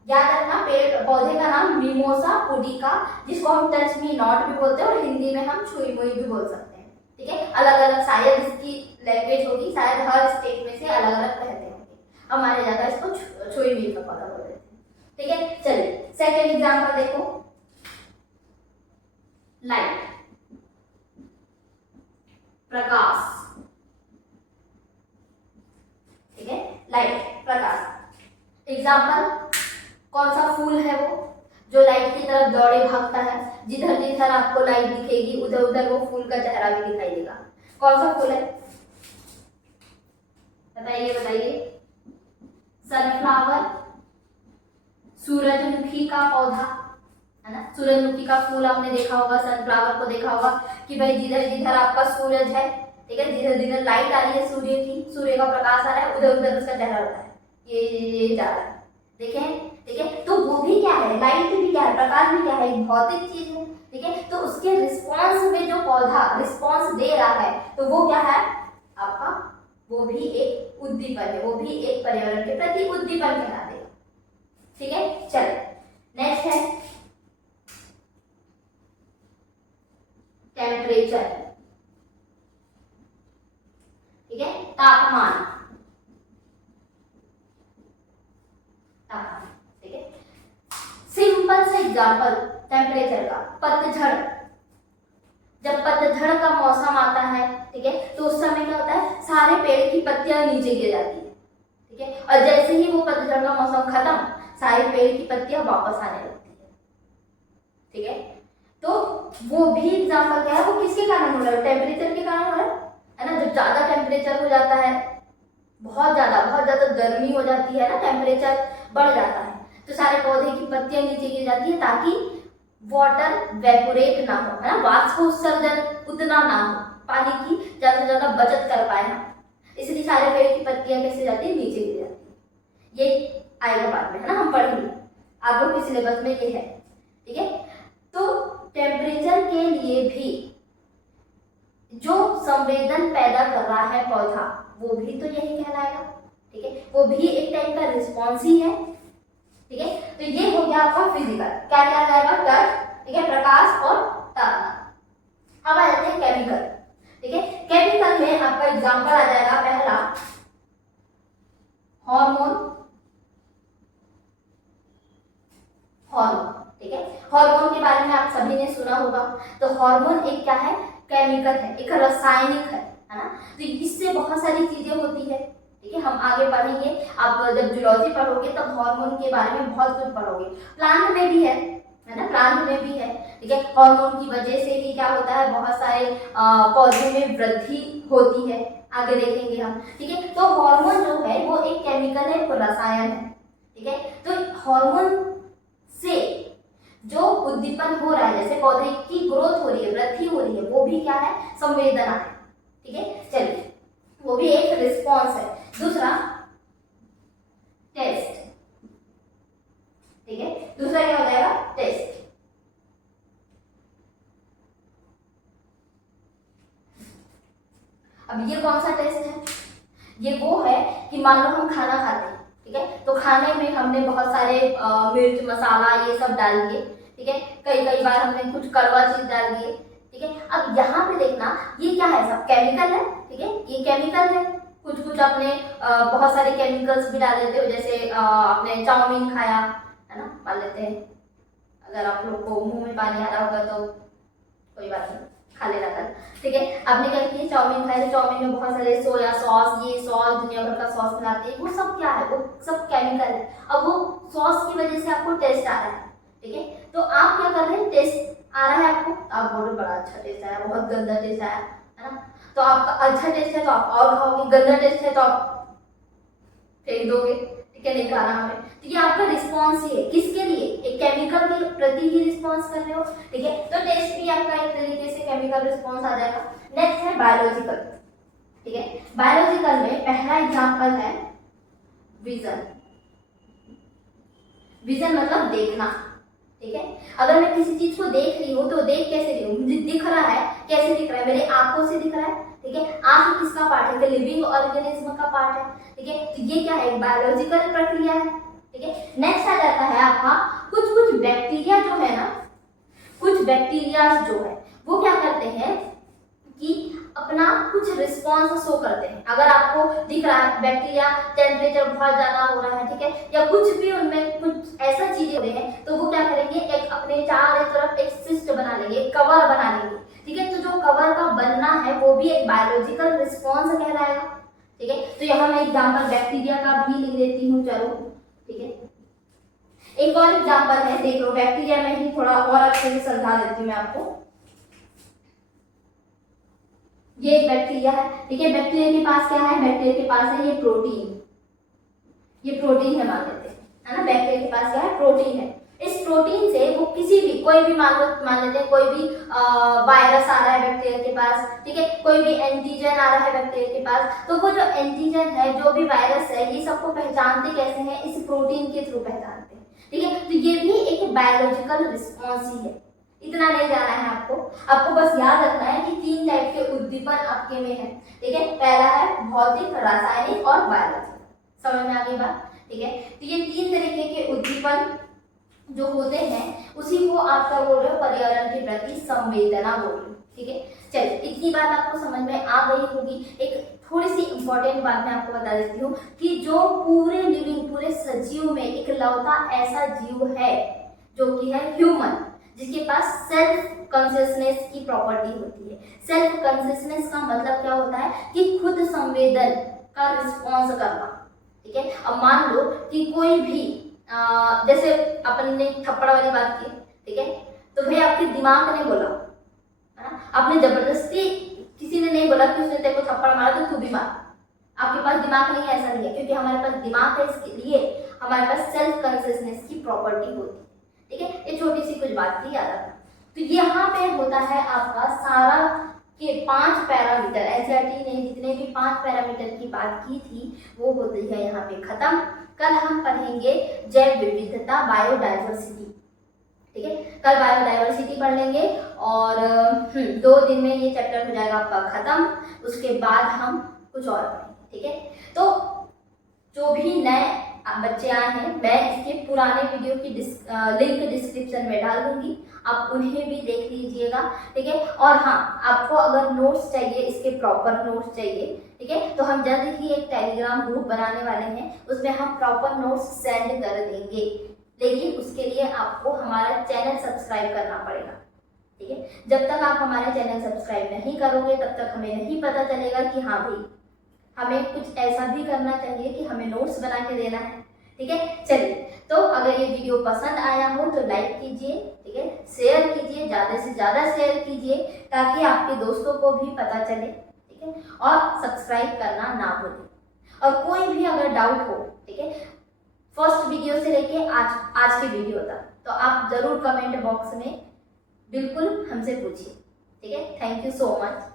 याद रखना, पेड़ पौधे का नाम मिमोसा पुडिका, जिसको हम टच मी नॉट भी बोलते हैं और हिंदी में हम छुई मुई भी बोल सकते हैं, ठीक है। अलग अलग शायद इसकी लैंग्वेज होगी, शायद हर स्टेट में से अलग अलग कहते होंगे। हमारे ज्यादा इसको छुई मुई का पौधा बोलते हैं, ठीक है। चलिए सेकेंड एग्जाम्पल देखो, लाइट, प्रकाश, ठीक है। लाइट, प्रकाश। एग्जाम्पल, कौन सा फूल है वो जो लाइट की तरफ दौड़े भागता है? जिधर जिधर आपको लाइट दिखेगी उधर उधर वो फूल का चेहरा भी दिखाई देगा। कौन सा फूल है? बताइए बताइए। सनफ्लावर, सूरजमुखी का पौधा, है ना। सूरजमुखी का फूल आपने देखा होगा, सनफ्लावर को देखा होगा कि भाई जिधर जिधर आपका सूरज है, ठीक है, जिधर जिधर लाइट आ रही है सूर्य की, सूर्य का प्रकाश आ रहा है, उधर उधर उसका चेहरा होता है, ये जा रहा है, देखें, ठीक है। तो वो भी क्या है? लाइट भी क्या है? प्रकाश भी क्या है? एक भौतिक चीज है, ठीक है। तो उसके रिस्पॉन्स में जो पौधा रिस्पॉन्स दे रहा है, तो वो क्या है आपका? वो भी एक उद्दीपन है, वो भी एक पर्यावरण के प्रति उद्दीपन कहला देगा, ठीक है। चलो नेक्स्ट है टेम्परेचर, ठीक है, तापमान, तापमान, ठीक है। सिंपल से एग्जांपल टेम्परेचर का, पतझड़, जब पतझड़ का मौसम आता है, ठीक है, तो उस समय क्या होता है? सारे पेड़ की पत्तियां नीचे गिर जाती है, ठीक है। और जैसे ही वो पतझड़ का मौसम खत्म, सारे पेड़ की पत्तियां वापस आने लगती है, ठीक है। तो वो भी एग्जाम्पल क्या है, वो किसके कारण हो रहा है, टेम्परेचर के कारण हो रहा है ना। जब ज्यादा टेम्परेचर हो जाता है, बहुत ज्यादा गर्मी हो जाती है ना, टेम्परेचर बढ़ जाता है, तो सारे पौधे की पत्तियां नीचे गिर जाती है ताकि वाटर वेपोरेट ना हो, है ना, वाष्प उत्सर्जन उतना ना हो, पानी की ज्यादा से ज्यादा बचत कर पाए हम, इसलिए सारे पेड़ की पत्तियां कैसे जाती है, नीचे गिर जाती है। ये आएगा बाद में, है ना, हम पढ़ेंगे, आप लोग के सिलेबस में ये है, ठीक है। तो टेम्परेचर के लिए भी जो संवेदन पैदा कर रहा है पौधा, वो भी तो यही कहलाएगा, ठीक है, वो भी एक टाइप का रिस्पॉन्स ही है, ठीक है। तो ये हो गया आपका फिजिकल, क्या क्या आ जाएगा, टच, ठीक है, प्रकाश और तापमान। अब आ जाते हैं केमिकल, ठीक है। केमिकल में आपका एग्जांपल आ जाएगा पहला हार्मोन, ठीक है। हार्मोन के बारे में आप सभी ने सुना होगा। तो हार्मोन एक क्या है, केमिकल है, एक रासायनिक है ना। तो इससे बहुत सारी चीजें होती है, ठीक है, हम आगे पढ़ेंगे। आप जब जूलॉजी पढ़ोगे तब हार्मोन के बारे में बहुत कुछ पढ़ोगे। प्लांट में भी है ना, प्लांट में भी है, ठीक है। हार्मोन की वजह से ही क्या होता है, बहुत सारे पौधे में वृद्धि होती है, आगे देखेंगे हम, ठीक है। तो हार्मोन जो है वो एक केमिकल है, वो रसायन है, ठीक है। तो हार्मोन से जो उद्दीपन हो रहा है, जैसे पौधे की ग्रोथ हो रही है, वृद्धि हो रही है, वो भी क्या है, संवेदना है, ठीक है। चलिए, वो भी एक रिस्पॉन्स है। दूसरा टेस्ट, ठीक है, दूसरा क्या हो जाएगा, टेस्ट। अब ये कौन सा टेस्ट है, ये वो है कि मान लो हम खाना खाते हैं, ठीक है, तो खाने में हमने बहुत सारे मिर्च मसाला ये सब डाल दिए, ठीक है, कई बार हमने कुछ कड़वा चीज डाल दिए, ठीक है। अब यहाँ पे देखना, ये क्या है, सब केमिकल है, ठीक है, ये केमिकल है। कुछ अपने बहुत सारे केमिकल्स भी डाल देते हो, जैसे आपने चाउमीन खाया, है ना, मान लेते हैं, अगर आप लोग को मुंह में पानी आ रहा होगा तो कोई बात नहीं, खा लेना कर, ठीक है। आपने क्या किया, चाउमीन खाया, तो चाउमीन में बहुत सारे सोया सॉस, ये सॉस, दुनिया भर का सॉस मिलाते हैं, वो सब क्या है, वो सब केमिकल है। अब वो सॉस की वजह से आपको टेस्ट आ रहा है, ठीक है, तो आप क्या कर रहे हैं, टेस्ट आ रहा है आपको, आप बोलो बड़ा अच्छा टेस्ट आया, बहुत गंदा टेस्ट आया, है ना, तो आपका अच्छा टेस्ट है तो आप और खाओगे, गंदा टेस्ट है तो आप फेंक दोगे, ठीक है, नहीं खाना हमें। तो ये आपका रिस्पॉन्स ही है, किसके लिए, एक केमिकल के प्रति ही रिस्पॉन्स कर रहे हो, ठीक है। तो टेस्ट भी आपका एक तरीके से केमिकल रिस्पॉन्स आ जाएगा। नेक्स्ट है बायोलॉजिकल, ठीक है। बायोलॉजिकल में पहला एग्जांपल है विजन। विजन मतलब देखना, ठीक है। अगर मैं किसी चीज को देख रही हूँ तो देख कैसे रही हूँ, मुझे दिख रहा है, कैसे दिख रहा है, मेरी आंखों से दिख रहा है, ठीक है। आंख किसका पार्ट है, लिविंग ऑर्गेनिज्म का पार्ट है, ठीक है। तो ये क्या है, बायोलॉजिकल प्रक्रिया है, ठीक है। नेक्स्ट आ जाता है आपका कुछ बैक्टीरिया जो है ना, कुछ बैक्टीरिया जो है वो क्या करते हैं कि अपना कुछ रिस्पॉन्स शो करते हैं। अगर आपको दिख रहा है बैक्टीरिया, टेम्परेचर बहुत ज्यादा हो रहा है, ठीक है, या कुछ भी उनमें कुछ ऐसा चीजें हो रही है, तो वो क्या करेंगे, एक अपने चारों तरफ एक सिस्ट बना लेंगे, कवर बना लेंगे, ठीक है। तो जो कवर का बनना है वो भी एक बायोलॉजिकल रिस्पॉन्स कहलाएगा, ठीक है। तो यहाँ मैं एग्जाम्पल बैक्टीरिया का भी लिख देती हूँ, चलो, ठीक है। एक और एग्जाम्पल है, देख लो, बैक्टीरिया में ही थोड़ा और अच्छे से समझा देती हूँ मैं आपको। ये एक बैक्टीरिया है, ठीक है। बैक्टीरिया के पास क्या है, बैक्टीरिया के पास है ये प्रोटीन, ये प्रोटीन है मान लेते हैं, है ना। बैक्टीरिया के पास क्या है, प्रोटीन है। इस प्रोटीन से वो किसी भी, कोई भी मान लेते हैं, कोई भी वायरस आ रहा है बैक्टीरिया के पास, ठीक है, कोई भी एंटीजन आ रहा है बैक्टीरिया के पास, तो वो जो एंटीजन है, जो भी वायरस है, ये सबको पहचानते कैसे हैं, इस प्रोटीन के थ्रू पहचानते हैं, ठीक है। तो ये भी एक बायोलॉजिकल रिस्पॉन्स ही है, इतना नहीं जाना है आपको, आपको बस याद रखना है कि 3 टाइप के उद्दीपन आपके में है, ठीक है। पहला है भौतिक, रासायनिक और बायोलॉजिकल, समझ में आ गई बात, ठीक है। तो ये 3 तरीके के उद्दीपन जो होते हैं उसी को आप क्या बोल रहे हो, पर्यावरण के प्रति संवेदना बोल रहे हो, ठीक है। चलिए, इतनी बात आपको समझ में आ गई होगी। एक थोड़ी सी इंपॉर्टेंट बात मैं आपको बता देती हूँ कि जो पूरे लिविंग, पूरे सजीव में इकलौता ऐसा जीव है जो कि है ह्यूमन, जिसके पास सेल्फ कॉन्शियसनेस की प्रॉपर्टी होती है। सेल्फ कॉन्शियसनेस का मतलब क्या होता है कि खुद संवेदन का रिस्पॉन्स करना, ठीक है। अब मान लो कि कोई भी जैसे अपन ने थप्पड़ वाली बात की, ठीक है, तो तो भाई आपके दिमाग ने बोला, है ना, आपने जबरदस्ती, किसी ने नहीं बोला कि उसने तेरे को थप्पड़ मारा तो तू भी मार। आपके पास दिमाग नहीं है, ऐसा नहीं है, क्योंकि हमारे पास दिमाग है, इसके लिए हमारे पास सेल्फ कॉन्शियसनेस की प्रॉपर्टी होती है। ठीक है, ये छोटी सी कुछ बात थी, याद रखना। तो यहाँ पे होता है आपका सारा के 5 पैरामीटर, एनसीईआरटी ने जितने भी 5 पैरामीटर की बात की थी वो होती है यहाँ पे खत्म। कल हम पढ़ेंगे जैव विविधता, बायोडाइवर्सिटी। ठीक है, कल बायोडाइवर्सिटी पढ़ लेंगे और 2 दिन में ये चैप्टर हो जाएगा आपका खत्म। उसके बाद हम कुछ और पढ़ेंगे। ठीक है, तो जो भी नए बच्चे आए हैं, मैं इसके पुराने वीडियो की लिंक डिस्क्रिप्शन में डाल दूंगी, आप उन्हें भी देख लीजिएगा। ठीक है, और हाँ, आपको अगर नोट्स चाहिए, इसके प्रॉपर नोट्स चाहिए, ठीक है, तो हम जल्द ही एक टेलीग्राम ग्रुप बनाने वाले हैं, उसमें हम प्रॉपर नोट्स सेंड कर देंगे। लेकिन उसके लिए आपको हमारा चैनल सब्सक्राइब करना पड़ेगा। ठीक है, जब तक आप हमारा चैनल सब्सक्राइब नहीं करोगे तब तक हमें नहीं पता चलेगा कि हाँ भाई हमें कुछ ऐसा भी करना चाहिए कि हमें नोट्स बना के देना है। ठीक है, चलिए, तो अगर ये वीडियो पसंद आया हो तो लाइक कीजिए, ठीक है, शेयर कीजिए, ज़्यादा से ज़्यादा शेयर कीजिए ताकि आपके दोस्तों को भी पता चले। ठीक है, और सब्सक्राइब करना ना भूलें। और कोई भी अगर डाउट हो, ठीक है, फर्स्ट वीडियो से लेके आज की वीडियो तक, तो आप ज़रूर कमेंट बॉक्स में बिल्कुल हमसे पूछिए। ठीक है, थैंक यू सो मच।